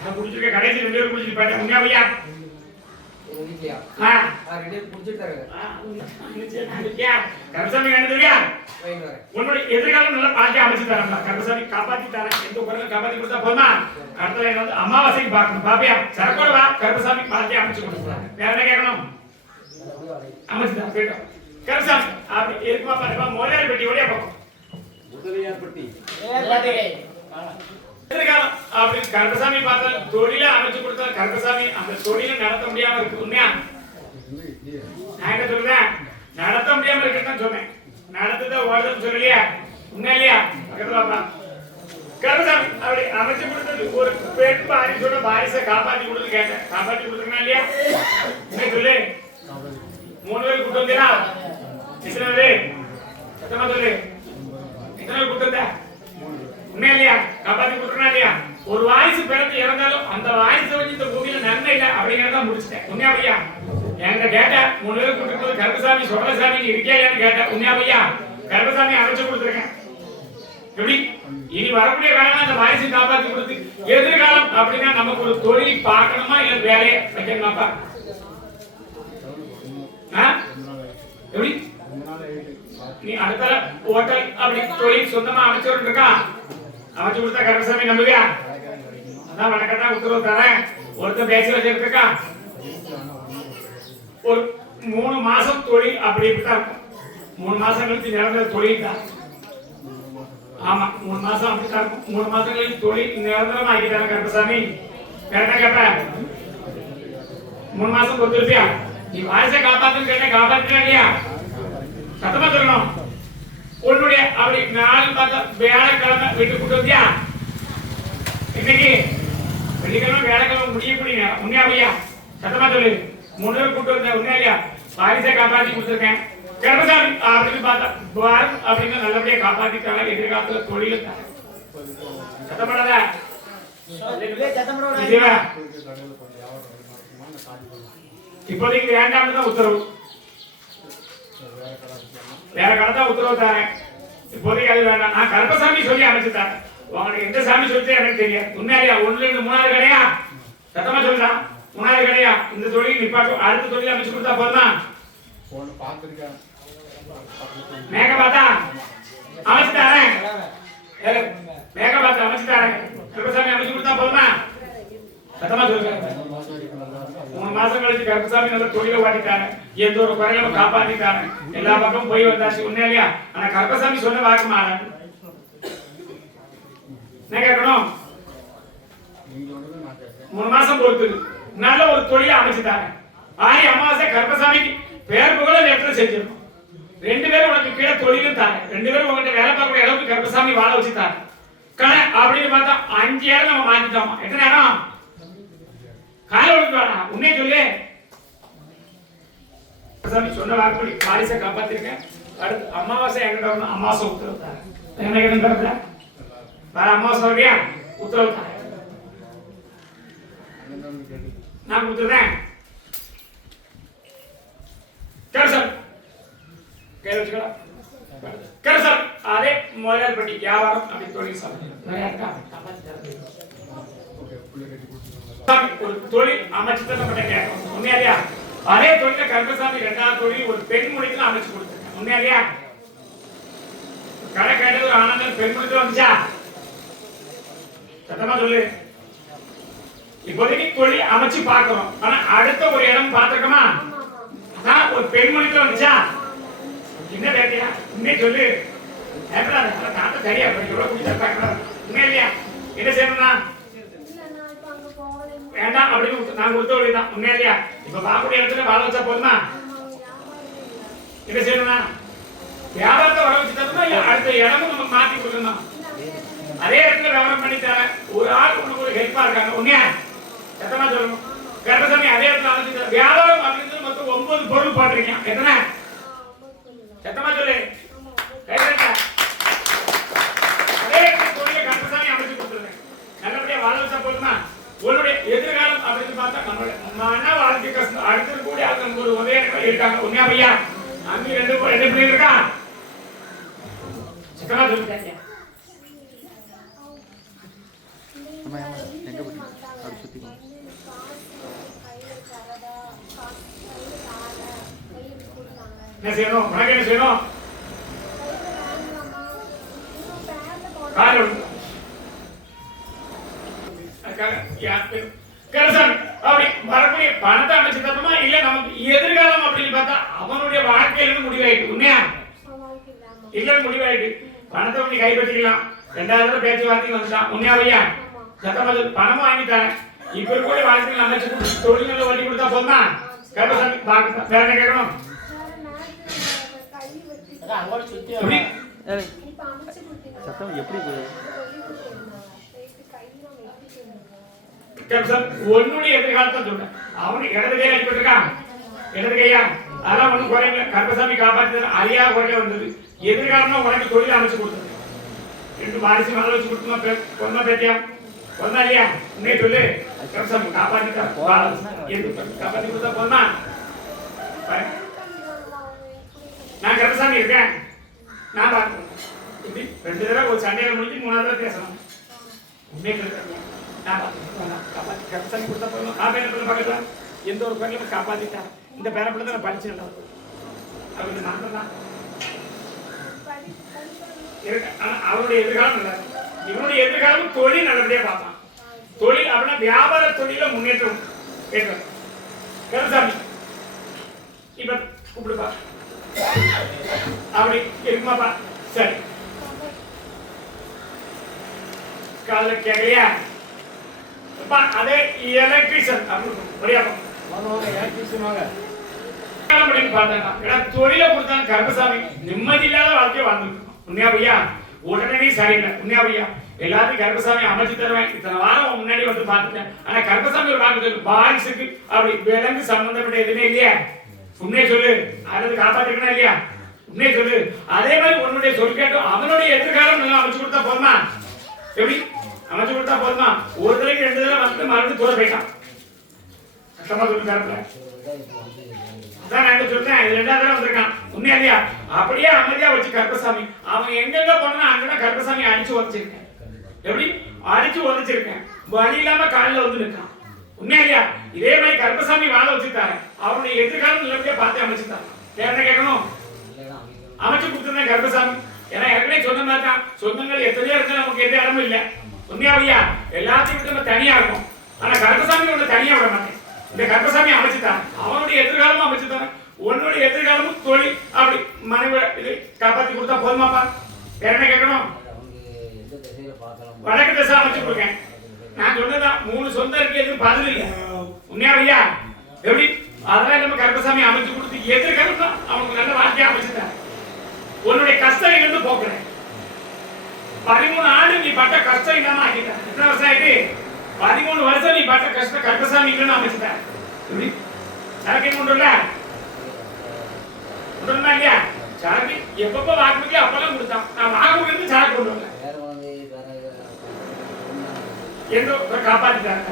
நான் குடிச்சிருக்கேன். கடைசி 2 பேரும் குடிச்சிட்டு போயிட்டேன். உண்மையா பையா? கருப்பசாமி வேண்டுவியா? உன்னுடைய எதிர்காலம் நல்லா பாக்கி அமைச்சு தரா. கருப்பசாமி காப்பாத்தி தரேன். எந்த குரலும் காப்பாத்தி கொடுத்தா போதுமா? அடுத்த வந்து அமாவாசைக்கு பார்க்கணும். பாப்பியா சரக்கோட வா. கருப்பசாமி பாக்கி அமைச்சு கொடுத்துருவாங்க. வேற என்ன கேட்கணும்? அமைச்சு தான் போயிட்டோம். கருப்பசாமி அப்படி இருக்குமா பாருப்பா? முதலியார் பெட்டி ஓடியா போகும். முதலியார் பெட்டி எதிர்காலம் அப்படி கருப்பசாமி பார்த்தா தொழில அமைச்சு கொடுத்தா கருப்பசாமி அந்த தொழிலை நடத்த முடியாம இருக்கு. உண்மையா நான் என்ன சொல்றேன்? நடத்த முடியாம இருக்குன்னு சொன்னேன். நடத்துத ஓடுதுன்னு சொல்லலையா? உண்மையா இல்லையா? பக்கத்துல கருப்பசாமி அப்படி அமைச்சு கொடுத்தது ஒரு பெண் பாரிசோட பாரிசை காப்பாத்தி கொடுத்து கேட்டேன். காப்பாத்தி கொடுத்துருக்கா இல்லையா? உண்மை சொல்லு. 3 பேர் கூட்டு வந்தீங்களா? எத்தனை பேரு? சத்தமா சொல்லு. எத்தனை பேர் கூட்டு வந்த? உண்மையா இல்லையா? காப்பாத்தி கொடுத்துருக்கா இல்லையா? ஒரு வாரிசு பிறந்து இறந்தாலும் அந்த வாரிசை வச்சு இந்த பூமியில நன்மை இல்லை அப்படிங்கிறத முடிச்சிட்டேன். உண்மையா பையா? என்கிட்ட கேட்டேன். 3 பேர் கூட்டு போது கருப்பசாமி சொடலசாமி இருக்கே இல்லையான்னு கேட்டேன். உண்மையா பையா? கருப்பசாமி அமைச்சு கொடுத்துருக்கேன். எப்படி இனி வரக்கூடிய காலம் அந்த வாரிசை காப்பாத்தி கொடுத்து எதிர்காலம் அப்படின்னா நமக்கு ஒரு தொழில் பார்க்கணுமா இல்ல வேலையை வைக்கணுமாப்பா? எப்படி நீ அடுத்த ஹோட்டல் அப்படி தொழில் சொந்தமா அமைச்சு இருக்கா? அமைச்சு கொடுத்தா கருப்பசாமி நம்புவியா? அதான் வணக்கத்தான் உத்தரவு தரேன். ஒருத்தர் பேசி வச்சிருக்கா ஒரு 3 மாசம் தொழில் அப்படி இப்படிதான் இருக்கும். 3 மாசம் கழிச்சு நிரந்தர தொழில் தான். ஆமா 3 மாசம் அப்படித்தான் இருக்கும். 3 மாசம் கழிச்சு தொழில் நிரந்தரமா ஆகிட்டாங்க கருப்பசாமி. வேற என்ன கேட்ப? 3 மாசம் கொடுத்துருப்பியா? நீ வாரிசை காப்பாத்துன்னு கேட்ட காப்பாத்தினா இல்லையா? சத்தமா சொல்லணும். உன்னுடைய அப்படி நாள் பார்த்தா வியாழக்கிழமை வீட்டு கூட்டு வந்தியா? இன்னைக்கு வெள்ளிக்கிழமை வியாழக்கிழமை முடியக்கூடிய நேரம் உண்மையா? சத்தமா சொல்லு. முன்னூறு கூட்டு வந்த உண்மையா? வாரிசை காப்பாற்றி கொடுத்துருக்கேன். கர்மசாமி அப்படின்னு பார்த்தா வாரம் அப்படின்னு நல்லபடியா காப்பாத்திட்டாங்க. எதிர்காலத்துல தொழில் தான் சத்தப்படாத. இப்போதைக்கு வேண்டாம்னு தான் உத்தரவு. வேற கடை தான் உத்தரவு தாரேன். இப்போதைக்கு அது வேண்டாம். நான் கருப்பசாமி சொல்லி அமைச்சு தரேன். உங்களுக்கு எந்த சாமி சொல்லிட்டு எனக்கு தெரியாது. உண்மையா? ஒண்ணுல இருந்து 3வது கடையா? சத்தமா சொல்லுதான். 3வது கடையா? இந்த தொழில் நிப்பாட்டும். அடுத்த தொழில் அமைச்சு கொடுத்தா போதுமா? மேக பார்த்தா அமைச்சு தரேன். மேக பார்த்தா அமைச்சு தரேன். கருப்பசாமி அமைச்சு கொடுத்தா போதுமா? சத்தமா சொல்லுங்க. 3 மாசம் கழிச்சு கருப்பசாமி நல்ல தொழிலை ஓட்டிட்டாங்க. எந்த ஒரு குறையிலும் காப்பாத்திட்டாங்க. எல்லா பக்கமும் போய் வந்தாச்சு. உண்மையா? ஆனா கருப்பசாமி சொன்ன வாக்கு மாறாது. என்ன கேட்கணும்? 3 மாசம் பொறுத்து நல்ல ஒரு தொழிலை அமைச்சுட்டாங்க. ஆடி அமாவாசை கருப்பசாமிக்கு பேர் புகழ நேரத்தில் செஞ்சிருக்கோம். 2 பேரும் உனக்கு கீழே தொழிலும் தாங்க. 2 பேரும் உங்ககிட்ட வேலை பார்க்கக்கூடிய அளவுக்கு கருப்பசாமி வாழ வச்சுட்டாங்க. கடை அப்படின்னு பார்த்தா 5 இடம் நம்ம மாத்திட்டோமா? எத்தனை இடம்? காலை ஒழுங்கு வேணாம். உன்னே சொல்லு. சொன்ன வாக்குப்படி வாரிசை காப்பாத்திருக்கேன். அடுத்து அமாவாசை எங்கிட்ட வரணும். அமாவாசை உத்தரவு தாங்க. என்ன கேட்க வேற அமாவாசை வரையா உத்தரவு தாங்க. நான் கொடுத்துறேன். சார் கை வச்சுக்கலாம். சார் அதே முதலாளிப்பட்டி வியாபாரம் அப்படி தொழில் ஒரு தொழில் அமைச்சு தரப்பட்ட கேட்கணும். உண்மையா? அதே தொழில கருப்பசாமி 2வது தொழில் ஒரு பெண் முடித்து அமைச்சு கொடுத்துருக்கேன். உண்மையா? கடை கேட்டது ஒரு ஆனந்தம் பெண் முடித்து வந்துச்சா? சத்தமா சொல்லு. இப்போதைக்கு தொழில் அமைச்சு பார்க்கிறோம். ஆனா அடுத்த ஒரு இடம் பார்த்திருக்கோமா? ஒரு பெண் முடித்து வந்துச்சா? என்ன பேட்டியா? உண்மையை சொல்லு. தாத்தா சரியா உண்மையா? என்ன செய்யணும்னா வேண்டாம் அப்படின்னு நான் கொடுத்த வழிதான். உண்மையா? இப்ப பார்க்கக்கூடிய இடத்துல வாழ வச்சா போதுமா? என்ன செய்யணும்னா வியாபாரத்தை வர வச்சு தரணுமா? அடுத்த இடமும் நமக்கு மாத்தி கொடுக்கணும். அதே இடத்துல வியாபாரம் பண்ணி தர ஒரு ஆள் உனக்கு ஒரு ஹெல்ப்பா இருக்காங்க. உண்மையா? சத்தமா சொல்லணும். கருப்பசாமி அதே இடத்துல அமைச்சு வியாபாரம் அப்படின்னு மொத்தம் 9 பொருள் போட்டிருக்கேன். எத்தனை? சத்தமா சொல்லு. அதே தொழிலை கருப்பசாமி அமைச்சு கொடுத்துருங்க. நல்லபடியா வாழ வச்சா போதுமா? உன்னுடைய எதிர்காலம் அப்படின்னு பார்த்தா நம்மளுடைய மன வாழ்க்கை கஷ்டம் அடுத்து கூடிய ஆளுங்க ஒரு உதயம் இருக்காங்க. உண்மையா பையா? அங்கே 2 பிள்ளை இருக்கா? சத்தமா சொல்லுங்க. என்ன செய்யணும்? உனக்கு என்ன செய்யணும்? அப்படி வரக்கூடிய பணத்தை அமைச்சு தரணுமா? இல்ல நமக்கு எதிர்காலம் அப்படின்னு பார்த்தா அவனுடைய வாழ்க்கையிலிருந்து முடிவாயிட்டு. உண்மையா? இல்ல முடிவாயிட்டு. பணத்தை பண்ணி கைப்பற்றிக்கலாம். 2வது பேச்சுவார்த்தைக்கு வந்துட்டான். உண்மையா பையா? சத்தமது பணமும் வாங்கி தரேன். இப்ப கூட வாழ்க்கையில் அமைச்சு தொழில்களை வண்டி கொடுத்தா போதுமா? கருப்பசாமி வேற என்ன கேட்கணும்? உன்னுடைய எதிர்காலத்தை சொல்றேன். அவனுக்கு இடது கையை அடிப்பட்டிருக்கான். இடது கையா? அதெல்லாம் ஒண்ணும் குறையில. கருப்பசாமி காப்பாற்று அழியா குறையில வந்தது. எதிர்காலம் உனக்கு தொழில் அமைச்சு கொடுத்தது. 2 வாரிசு மேல வச்சு கொடுத்தோமா? பொண்ணா பேத்தியா? பொண்ணா இல்லையா? உன்னே சொல்லு. கருப்பசாமி காப்பாற்றிட்டா காப்பாற்றி கொடுத்தா போதுமா? நான் கருப்பசாமி இருக்கேன். நான் பார்க்கணும். இப்படி 2 தடவை ஒரு சண்டையில முடிஞ்சு 3வது தடவை பேசணும். உண்மையை கிடையாது. நான் காப்பாற்றி கருப்பசாமி கொடுத்தா போதும். பேரப்பிள்ளை பக்கத்துல எந்த ஒரு பேர்ல காப்பாத்திட்டா. இந்த பேரப்பிள்ளை தான் நான் படிச்சுட்டேன். அவங்க நான் தான் அவருடைய எதிர்காலம் நல்லா. இவனுடைய எதிர்காலம் தொழில் நல்லபடியா பார்ப்பான். தொழில் அப்படின்னா வியாபார தொழில முன்னேற்றம் ஏற்றம். கருப்பசாமி இப்ப கூப்பிடுப்பா. அப்படி இருக்குமாப்பா? சரி. கால கேட்கலையா? அதே எலக்ட்ரிஷியன் தொழிலை கொடுத்தாங்க. கருப்பசாமி நிம்மதி இல்லாத வாழ்க்கையை வாழ்ந்துட்டு இருக்கோம். உண்மையா பையா உடனே சரியில்லை உண்மையா பையா எல்லாத்தையும் கருப்பசாமி அமைச்சு தருவேன் இத்தனை வாரம் முன்னாடி வந்து பார்த்துட்டேன் ஆனா கருப்பசாமி ஒரு வாக்கு சொல்லு பாரிசுக்கு அப்படி விலங்கு சம்பந்தப்பட்ட எதுவுமே இல்லையா உண்மையை சொல்லு அதை காப்பாத்திருக்கணும் இல்லையா உண்மையை சொல்லு அதே மாதிரி உன்னுடைய சொல் கேட்டும் அவனுடைய எதிர்காலம் நல்லா அமைச்சு கொடுத்தா போதுமா எப்படி அமைச்சு கொடுத்தா போதுமா ஒரு தடவைக்கு 2 தடவை வந்து மறுபடியும் தூர போயிட்டான் கஷ்டமா சொல்லி தரப்பல அதான் நான் சொல்றேன் இது 2வது தடவை வந்திருக்கான் உண்மையா இல்லையா அப்படியே அமைதியா வச்சு கருப்பசாமி அவன் எங்கெங்க போனா அங்கதான் கருப்பசாமி அடிச்சு உதச்சிருக்கேன் எப்படி அடிச்சு உதச்சிருக்கேன் வழி இல்லாம காலில் வந்து நிற்கான் உண்மையா இல்லையா இதே மாதிரி கருப்பசாமி வாழ வச்சுட்டாரு அவனுடைய எதிர்காலம் நல்லபடியா பார்த்து அமைச்சுட்டாரு என்ன கேட்கணும் அமைச்சு கொடுத்துருந்தேன் கருப்பசாமி ஏன்னா ஏற்கனவே சொன்ன மாதிரி தான் சொந்தங்கள் எத்தனையோ இருந்தா நமக்கு எந்த இடமும் இல்லை உண்மையா ஐயா எல்லாத்தையும் விட்டு நம்ம தனியா இருக்கும் ஆனா கருப்பசாமி ஒண்ணு தனியா விட மாட்டேன் இந்த கருப்பசாமி அமைச்சுட்டான் அவனுடைய எதிர்காலமும் அமைச்சுட்டான் உன்னுடைய எதிர்காலமும் தொழில் அப்படி மனைவி இது காப்பாத்தி கொடுத்தா போதுமாப்பா வேற என்ன கேட்கணும் வடக்கு திசை அமைச்சு கொடுக்கேன் நான் சொன்னதான் 3 சொந்தம் இருக்கு எதுவும் பதில் இல்லை உண்மையா ஐயா எப்படி அதெல்லாம் நம்ம கருப்பசாமி அமைச்சு கொடுத்து எதிர்காலம் தான் அவனுக்கு நல்ல வாழ்க்கையா அமைச்சுட்டான் உன்னுடைய கஷ்டம் இருந்து போக்குறேன் 13 ஆண்டு நீ பட்ட கஷ்டம் இல்லாம ஆக்கிட்ட எத்தனை வருஷம் ஆயிட்டு 13 வருஷம் நீ பட்ட கஷ்டம் கருப்பசாமி இல்லைன்னு அமைச்சுட்ட எப்படி சரக்கு கொண்டுல கொண்டுமா இல்லையா சரக்கு எப்பப்ப வாக்குறுதியோ அப்பெல்லாம் கொடுத்தான் நான் வாக்குறுதி சரக்கு கொண்டு வரல எங்க காப்பாத்திட்டாங்க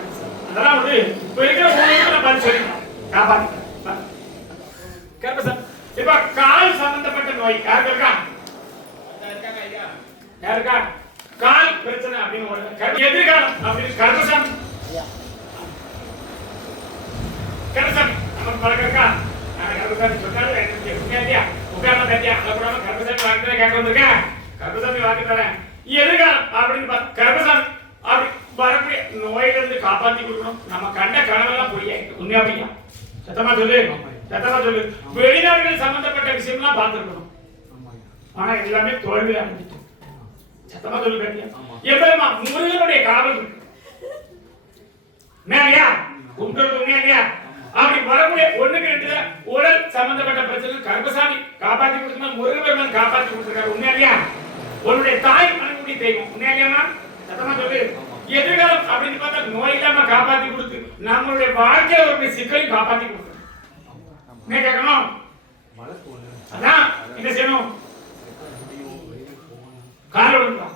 அதெல்லாம் வந்து இப்ப இருக்கிற ஊருக்கு நான் பதில் சொல்லிட்டேன் காப்பாத்திட்டேன் கருப்பசாமி இப்ப கால் சம்பந்தப்பட்ட நோய் யாருக்கு இருக்கா யாருக்கா கால் பிரச்சனை அப்படின்னு எதிர்காலம் அப்படின்னு கருப்பசாமி கருப்பசாமி நமக்கு பழக்கா கருப்பசாமி சொன்னாரு உட்கார்ந்து கட்டியா அதை கூட கருப்பசாமி வாக்கு கேட்க வந்திருக்கேன் கருப்பசாமி வாக்கு தரேன் எதிர்காலம் அப்படின்னு கருப்பசாமி அப்படி வரக்கூடிய நோயிலிருந்து காப்பாத்தி கொடுக்கணும் நம்ம கண்ட கனவெல்லாம் பொய்யாயிருக்கு உண்மையா பையா சத்தமா சொல்லு சத்தமா சொல்லு வெளிநாடுகள் சம்பந்தப்பட்ட விஷயம்லாம் பார்த்துருக்கணும் ஆனா எல்லாமே தோல்வி அடைஞ்சிட்டு சத்தமா சொல்லு கேட்டியா எப்பமா முருகனுடைய காவல் இருக்கு மேலையா கும்பிட்டு உண்மையா அப்படி வரக்கூடிய 1க்கு 2 உடல் சம்பந்தப்பட்ட பிரச்சனை கருப்பசாமி காப்பாத்தி கொடுத்தா முருகபெருமான் காப்பாத்தி கொடுத்திருக்காரு உண்மையா உன்னுடைய தாய் மனக்குடி தெய்வம் உண்மையா சத்தமா சொல்லு எதிர்காலம் அப்படின்னு பார்த்தா நோய் இல்லாம காப்பாத்தி கொடுத்து நம்மளுடைய வாழ்க்கையில ஒரு சிக்கலையும் காப்பாத்தி கொடுத்து என்ன கேட்கணும் அதான் என்ன செய்யணும் கால விடுறோம்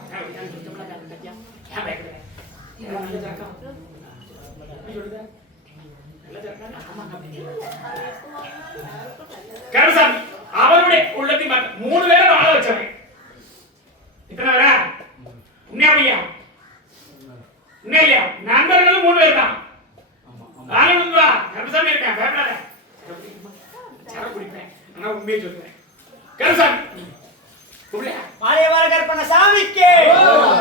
கருசாமி அவருடைய உள்ளத்தை 3 பேரை வாழ வச்சவன் இத்தனை வேற உண்மையா உண்மையா நண்பர்களும் 3 பேர் தான் ஆனந்தா கருசாமி இருக்கேன் பேப்பராத சார குடிப்பேன் ஆனா உண்மையை சொல்றேன் கருசாமி மாரியவர கற்பன சாமிக்கே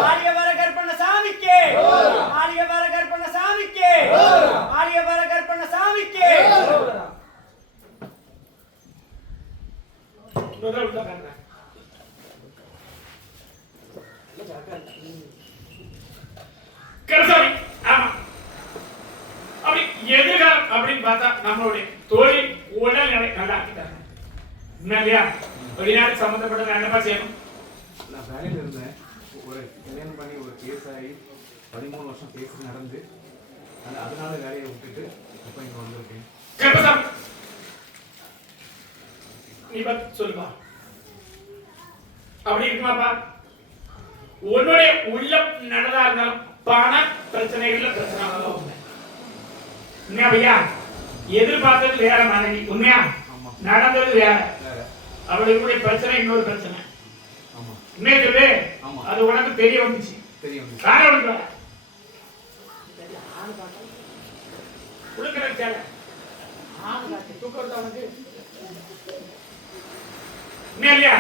மாரியவர கற்பன சாமிக்கே மாரியவர கற்பன சாமிக்கே மாரியவர கற்பன சாமிக்கே கருசாமி ஆமா அப்படி எதிர்காலம் அப்படின்னு பார்த்தா நம்மளுடைய தொழில் உடல்நிலை நல்லா ஆக்கிட்டாங்க இல்லையா வெளிநாடு சம்பந்தப்பட்ட என்னப்பா செய்யணும் நான் வேலையில் இருந்தேன் ஒரு கல்யாணம் பண்ணி ஒரு கேஸ் ஆகி 13 வருஷம் கேஸ் நடந்து அதனால வேலையை விட்டுட்டு இப்போ இங்கே வந்திருக்கேன் கருப்பசாமி நீ பத்தி சொல்லுப்பா அப்படி இருக்குமாப்பா உன்னுடைய உள்ளம் நடந்தா இருந்தாலும் பண பிரச்சனைகள்ல பிரச்சனை உண்மையா பையா எதிர்பார்த்தது வேற மனைவி உண்மையா நடந்தது வேற அவளுடைய பிரச்சனை இன்னொரு பிரச்சனை உண்மையா சொல்லு அது உனக்கு தெரிய வந்துச்சு காரணம் உனக்கு தூக்கம் உனக்கு இல்லையா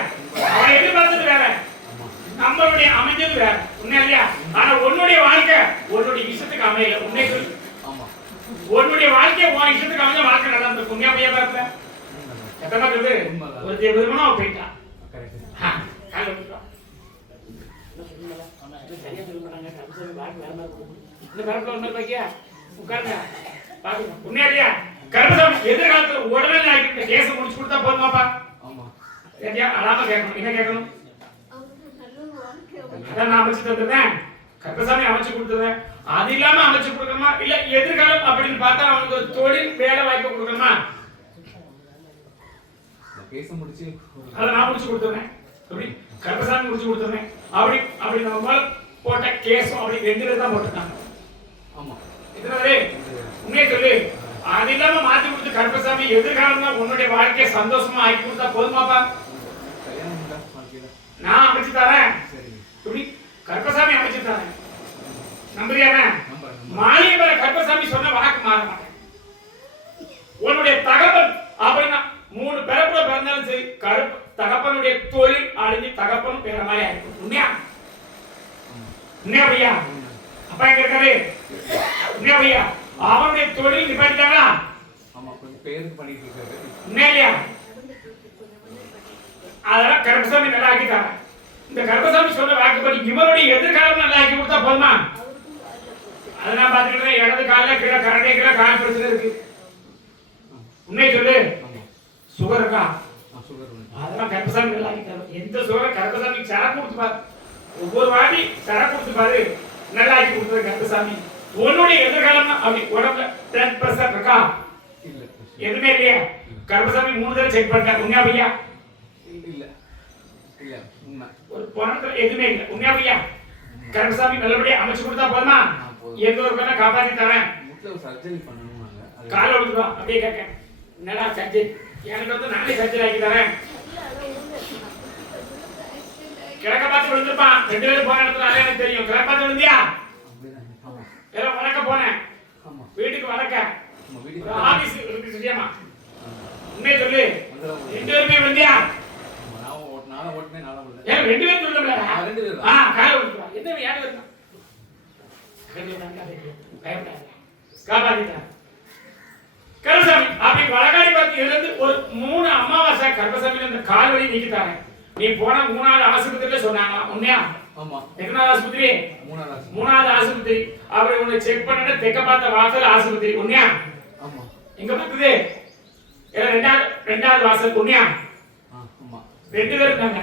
அவன் எதிர்பார்த்தது வேற நம்மளுடைய அமைஞ்சது வேற உண்மை இல்லையா ஆனா உன்னுடைய வாழ்க்கை உன்னுடைய இஷ்டத்துக்கு அமையல உண்மை சொல்லு உன்னுடைய வாழ்க்கை உன் இஷ்டத்துக்கு அமைஞ்ச வாழ்க்கை நல்லா இருந்திருக்கும் உண்மையா பையா பார்ப்ப எத்தனை சொல்லு ஒரு விரும்பணும் அவன் போயிட்டான் உண்மையா இல்லையா கருப்பசாமி எதிர்காலத்துல உடனே கேஸ் முடிச்சு கொடுத்தா போதுமாப்பா அழாம கேட்கணும் என்ன கேட்கணும் அதான் நான் அமைச்சு தந்துடுறேன். கருப்பசாமி அமைச்சு கொடுத்துருவேன். அது இல்லாம அமைச்சு கொடுக்கணுமா இல்ல எதிர்காலம் அப்படின்னு பார்த்தா அவனுக்கு ஒரு தொழில் வேலை வாய்ப்பு கொடுக்கணுமா? கேஸ முடிச்சு அதை நான் முடிச்சு கொடுத்துருவேன். அப்படி கருப்பசாமி முடிச்சு கொடுத்துருவேன். அப்படி நம்ம மேல போட்ட கேஸும் அப்படி 2 பேர் தான் போட்டுருக்காங்க. ஆமா இதுவே உண்மையை சொல்லு. அது இல்லாம மாத்தி கொடுத்து கருப்பசாமி எதிர்காலம் தான் உன்னுடைய வாழ்க்கையை சந்தோஷமா ஆக்கி கொடுத்தா போதுமாப்பா? கல்யாணம் இல்ல வாழ்க்கையில நான் அமைச்சு தரேன். சரி இப்படி கருப்பசாமி அமைச்சு தரேன். நம்புறியானே? நம்புறேன் மாலியபர கருப்பசாமி சொன்ன வாக்கு மாற மாட்டேன். உன்னுடைய தகப்பன் அப்படின்னா 3 பிறப்புல பிறந்தாலும் சரி தகப்பனுடைய தொழில் அழிஞ்சு தகப்பன் வேற மாதிரி ஆயிருக்கும். உண்மையா? உண்மையா பையா? அப்பா எங்க இருக்காரு? உண்மையா பையா? அவனுடைய தொழில் நிப்பாட்டிட்டாங்களா? ஆமா கொஞ்சம் பேருக்கு பண்ணிட்டு இருக்காரு. உண்மையா இல்லையா? அதெல்லாம் கருப்பசாமி நல்லா ஆக்கிட்டாங்க. இந்த கருப்பசாமி சொன்ன வாக்குப்படி இவருடைய எதிர்காலம் நல்லா ஆக்கி கொடுத்தா போதுமா? அதெல்லாம் பாத்துக்கிட்டு இடது காலில் கீழே கரண்டை கீழே கால் பிரச்சனை இருக்கு. உண்மையை சொல்லு. சுகர் இருக்கா? அதெல்லாம் கருப்பசாமி நல்லா ஆக்கி தரும். எந்த சுகர் கருப்பசாமி சரக்கு கொடுத்து பாரு. ஒவ்வொரு வாட்டி சரக்கு கொடுத்து பாரு. நல்லா ஆக்கி கொடுத்தது கருப்பசாமி. உன்னுடைய எதிர்காலம் அப்படி உடம்புல பிளட் பிரஷர் இருக்கா? எதுவுமே இல்லையா? கருப்பசாமி 3 தடவை செக் பண்ணிட்டார். உண்மையா பையா? இல்ல இல்ல உண்மை ஒரு பணத்துல எதுவுமே இல்லை. உண்மையா பையா? கருப்பசாமி நல்லபடியா அமைச்சு கொடுத்தா போதுமா? எந்த ஒரு பேரை காப்பாத்தி தரேன். முட்ல சர்ஜரி பண்ணணும்னாங்க. காலை விடுவா அப்படியே கேட்க. என்னடா சர்ஜரி? எனக்கு வந்து நானே சர்ஜரி ஆக்கி தரேன். கிழக்க பார்த்து விழுந்துருப்பான். 2 பேரும் போன இடத்துல அதே எனக்கு தெரியும். கிழக்க பார்த்து விழுந்தியா? வேற வளர்க்க போனேன். வீட்டுக்கு வளர்க்க ஆபீஸ் இருக்கு சரியாமா? உண்மையை சொல்லு. 2 பேருமே விழுந்தியா? நானும் ஓட்டுனேன் நானும் விழுந்தேன். ஏன் 2 பேரும் விழுந்தோம்ல? 2 பேரும். காலை விழுந்துவா. என்ன யாரு இருக்கா? காப்பாத்திட்டான் கருப்பசாமி. அப்படி வழக்காடி பார்த்து இருந்து ஒரு 3 அமாவாசை கருப்பசாமி இந்த கால் வலி நீக்கிட்டாங்க. நீ போன 3வது ஆஸ்பத்திரியில சொன்னாங்க. உண்மையா? ஆமா. எத்தனாவது ஆஸ்பத்திரி? 3வது ஆஸ்பத்திரி. அப்படி உன்னை செக் பண்ண தெக்க பார்த்த வாசல் ஆஸ்பத்திரி. உண்மையா? ஆமா. எங்க பார்த்தது? 2வது வாசல். உண்மையா? ஆமா. 2 பேர் இருக்காங்க.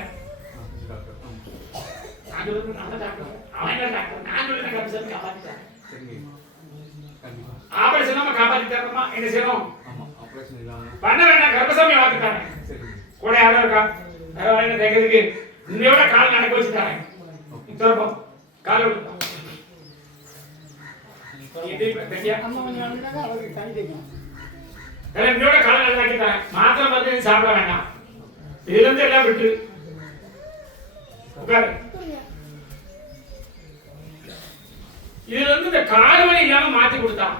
ஆபரேஷன் நம்ம காப்பாத்தி தரணுமா? என்ன செய்யணும்? பண்ண வேண்டாம். கருப்பசாமி வாக்குத்தாங்க. கூட யாரும் இருக்கா? வேற வரையில தேக்கிறதுக்கு இன்னையோட கால் நடக்க வச்சு தரேன். தரப்போம் கால் விடுப்பா. இன்னையோட கால் நடக்க தரேன். மாத்திரை மருந்து சாப்பிட வேண்டாம். இதுல இருந்து எல்லாம் விட்டு உட்காரு. இதுல இருந்து இந்த கால்வலி இல்லாம மாத்தி கொடுத்தான்.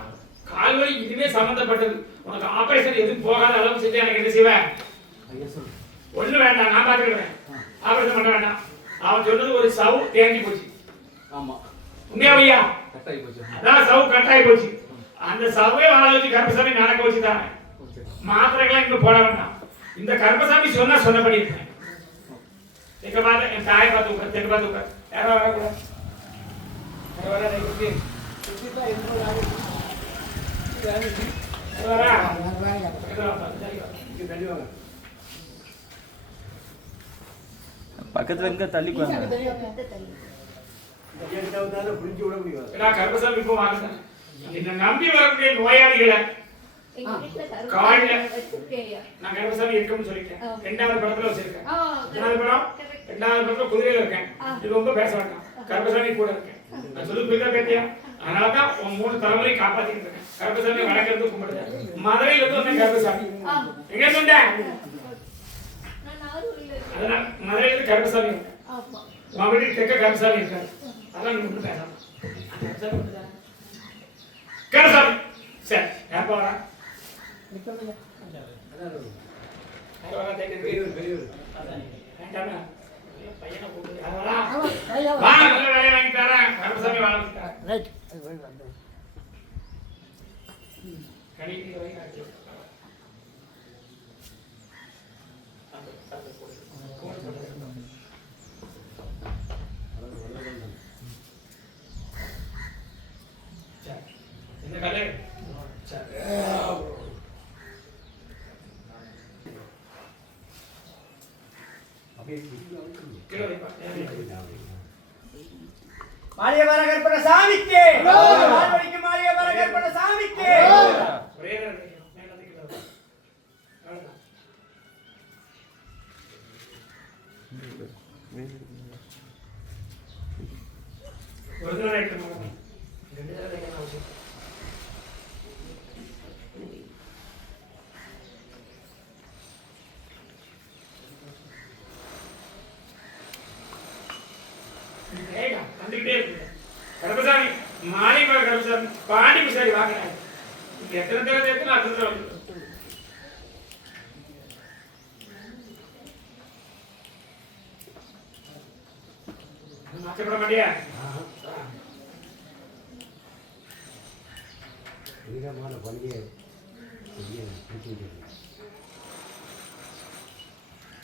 கால்வலி இதுவே சம்பந்தப்பட்டது. உனக்கு ஆபரேஷன் எதுவும் போகாத அளவுக்கு செஞ்சு எனக்கு என்ன செய்வேன்? ஒண்ணு வேண்டாம், நான் பாத்துக்கிறேன். ஆபரேஷன் பண்ண வேண்டாம். அவன் சொன்னது ஒரு சவு தேங்கி போச்சு. ஆமா. உண்மையா? கட்டாயி போச்சு. அதான் சவு கட்டாயி போச்சு. அந்த சவுவே வாழ வச்சு கருப்பசாமி நடக்க வச்சு தானே. மாத்திரைகளை இங்க போட வேண்டாம். இந்த கருப்பசாமி சொன்னபடி இருக்கேன். எங்க பார்த்து என் தாயை பார்த்து உட்கார், தெற்கு பார்த்து உட்கார். யாரும் வரக்கூடாது. பக்கத்துல எங்க தள்ளி கருப்பசாமி இப்போ வாங்க. என்ன நம்பி வரக்கூடிய நோயாளிகளை நான் கருப்பசாமி இருக்கணும்னு சொல்லிட்டேன். 2வது படத்துல வச்சிருக்கேன். 2வது படத்துல குதிரையில இருக்கேன். இது ரொம்ப பேச வேண்டாம். கருப்பசாமி கூட இருக்கேன். நான் சொல்லி புரியுதா பேட்டியா? அதனாலதான் உன் 3 தலைமுறை காப்பாத்திட்டு இருக்கேன். கருப்பசாமி வடக்கிருந்து கும்பிடுறேன். மதுரையில இருந்து வந்தேன் கருப்பசாமி. எங்க சொன்னேன்? அதனால மதுரையில இருந்து கருப்பசாமி இருக்கேன். உன் வீட்டுக்கு தெற்க கருப்பசாமி இருக்காரு. அதான் நீ ஒன்றும் பேசலாம். கருப்பசாமி சரி எப்ப வரா? பையனை கூப்பிட்டு நல்ல வேலையை வாங்கி தரேன். கருப்பசாமி வாழ இந்த கலை மாரியவர கற்பன சாமிக்கு மார்வடிக்கு மாரியவர கற்பன சாமிக்கு ஒரே தடவை மேல தூக்கிட்டு வா. அவ்வளவுதான். ஒரு தடவை எடுத்து போகணும். ரெண்டு தடவை வைக்கணும் அவசியம். ஏய்டா, வந்துகிட்டே இருக்கு. கருப்பசாமி மாலை கருப்பசாமி பாண்டி பிசாரி வாங்கினாங்க. எத்தனை தடவை சேர்த்து அத்தனை தடவை வந்து மாற்றப்பட மாட்டியா?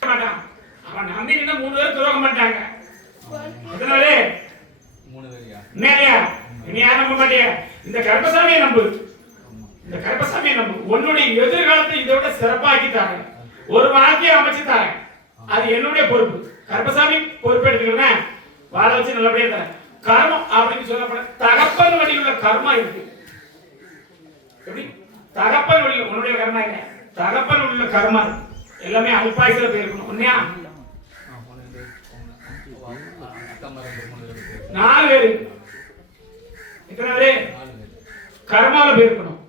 மாட்டான். அவன் நம்பி நின்று 3 பேர் துரோகம் பண்ணிட்டாங்க. எத்தனாலே? 3 பேரியா? உண்மையா? நீ யாரும் நம்ப மாட்டியா? இந்த கருப்பசாமியை நம்பு. இந்த கருப்பசாமியை நம்பு. உன்னுடைய எதிர்காலத்தை இதை விட சிறப்பாக்கி தாங்க. ஒரு வாழ்க்கையை அமைச்சு தாங்க. அது என்னுடைய பொறுப்பு. கருப்பசாமி பொறுப்பு எடுத்துக்கிறேன். வாழ வச்சு நல்லபடியா தரேன். கர்மம் அப்படின்னு சொல்லப்பட தகப்பன் வழியில் உள்ள கர்மா இருக்கு. எப்படி? தகப்பன் வழியில் உன்னுடைய கர்மா இல்லை. தகப்பன் வழியில் உள்ள கர்மா எல்லாமே அல்பாயுசில போயிருக்கணும். உண்மையா? 4 பேரு. எத்தனை பேரு? கர்மால போயிருக்கணும்.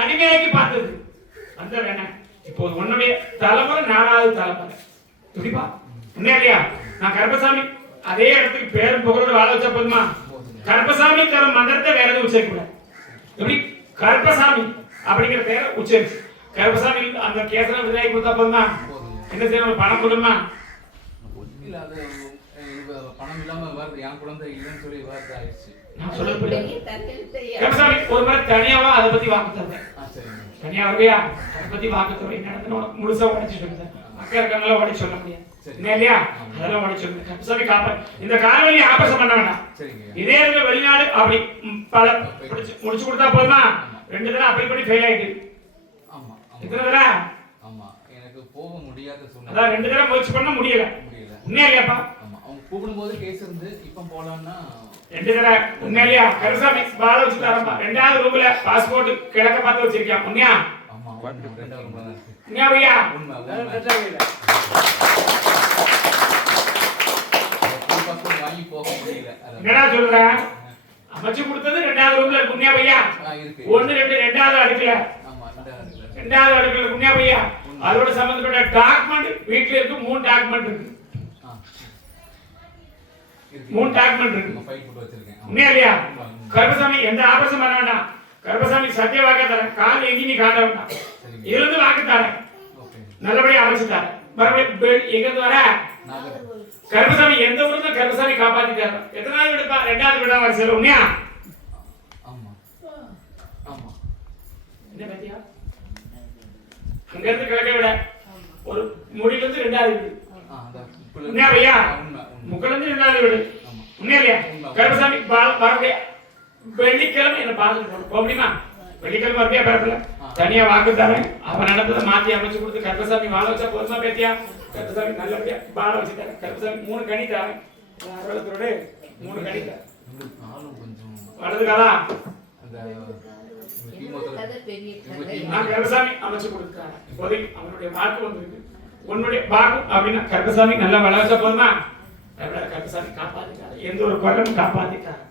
அடிமையாக்கி பார்த்தது அந்த வேணாம். இப்போ உன்னுடைய தலைமுறை 4வது தலைமுறை. எப்படிப்பா? உண்மையா இல்லையா? நான் கருப்பசாமி அதே இடத்துக்கு பேரும் புகழோடு வாழ வச்சா போதுமா? கருப்பசாமி தரும் மந்திரத்தை வேற எதுவும் உச்சரிக்க கூடாது. எப்படி? கருப்பசாமி அப்படிங்கிற பேரை உச்சரிச்சு கருப்பசாமி அந்த கேசன விதாயி கொடுத்தா போதுமா? என்ன செய்யணும்? பணம் கொடுமா? இல்ல அது பணம் இல்லாம வருது. என் குழந்தை இல்லைன்னு சொல்லி வருது ஆயிடுச்சு. நான் சொல்றது கருப்பசாமி ஒரு மாதிரி தனியாவா அதை பத்தி வாக்கு தருவேன். சரிங்க. தனியா வருவியா? அதை பத்தி வாக்கு தருவேன். நடந்து முழுசா உடைச்சிட்டு இருந்தேன். அக்கா இருக்காங்களா உடைச்சு சொல்ல முடியாது. இல்லையா? அதெல்லாம் உடைச்சு சொல்லுங்க. கருப்பசாமி காப்பா இந்த கால்வழி ஆபரேஷன் பண்ண வேண்டாம். சரிங்க. இதே இருக்க வெளிநாடு அப்படி பல முடிச்சு கொடுத்தா போதுமா? 2 தடவை அப்படி பண்ணி ஃபெயில் ஆயிட்டு. ஆமா. எத்தனை தடவை? ஆமா. எனக்கு போக முடியாத சூழ்நிலை. அதான் 2 தடவை முயற்சி பண்ண முடியல. உண்மையா இல்லையாப்பா? ஆமா. அவங்க கூப்பிடும்போது கேஸ் இருந்து இப்ப போலாம்னா 2 தடவை. உண்மையிலையா? கருப்பசாமி வாழ வச்சு தரப்பா. 2வது ரூம்ல பாஸ்போர்ட் கிழக்க பார்த்து வச்சிருக்கியா? உண்மையா? ஆமா. 2வது ரூம்ல தான் இருக்கு. உண்மையா பையா? உண்மை. வாங்கி போக முடியல. என்னடா சொல்ற? அமைச்சு கொடுத்தது 2வது ரூம்ல இருக்கு. உண்மையா பையா? இருக்கு. 1 2 2வது அடுக்குல. ஆமா. 2வது 2வது அடுக்குல உண்மையா பையா? அதோட சம்பந்தப்பட்ட டாக்குமெண்ட் வீட்ல இருக்கு. 3 டாக்குமெண்ட் இருக்கு. 3 டாக்குமெண்ட் இருக்கு. ஃபைல் போட்டு வச்சிருக்கேன். உண்மையா இல்லையா? கருப்பசாமி எந்த ஆபரேஷன் பண்ண வேண்டாம். கருப்பசாமி சத்திய வாக்கு தரேன். கால் எங்கேயும் நீ காட்ட வேண்டாம். இருந்து வாக்கு தரேன். நல்லபடியா அமைச்சு தரேன். மறுபடியும் எங்க இருந்து வர? கருப்பசாமி எந்த ஊருக்கு கருப்பசாமி காப்பாத்தி தரேன். எத்தனாவது விடுப்பா? 2வது விடா வரிசையில். உண்மையா? ஆமா. ஆமா. என்ன பத்தியா? அங்க இருந்து கிழக்க விட ஒரு முடியில இருந்து 2வது வீடு. உண்மையா பையா? முக்கில இருந்து 2வது வீடு. உண்மையா இல்லையா? கருப்பசாமி வரக்கூடிய வெள்ளிக்கிழமை என்ன பார்த்துட்டு போக முடியுமா? வெள்ளிக்கிழமை வரப்பியா பிறப்பில்ல தனியா வாக்கு தரேன். அவன் நடந்ததை மாத்தி அமைச்சு கொடுத்து கருப்பசாமி வாழ வச்சா போதுமா பேத்தியா? கருப்பசாமி நல்லபடியா வாழ வச்சு தரேன். கருப்பசாமி 3 கனி தரேன். அறுபத்தோட 3 கனி தரேன். வலது காலா நான் கருப்பசாமி அமைச்சு கொடுத்துறேன். இப்போதைக்கு அவனுடைய வாக்கு வந்திருக்கு. உன்னுடைய வாக்கு அப்படின்னா கருப்பசாமி நல்லா வளர்ச்சா போதுமா? கருப்பசாமி காப்பாத்திட்டாரு. எந்த ஒரு குரலும் காப்பாத்திட்டாரு.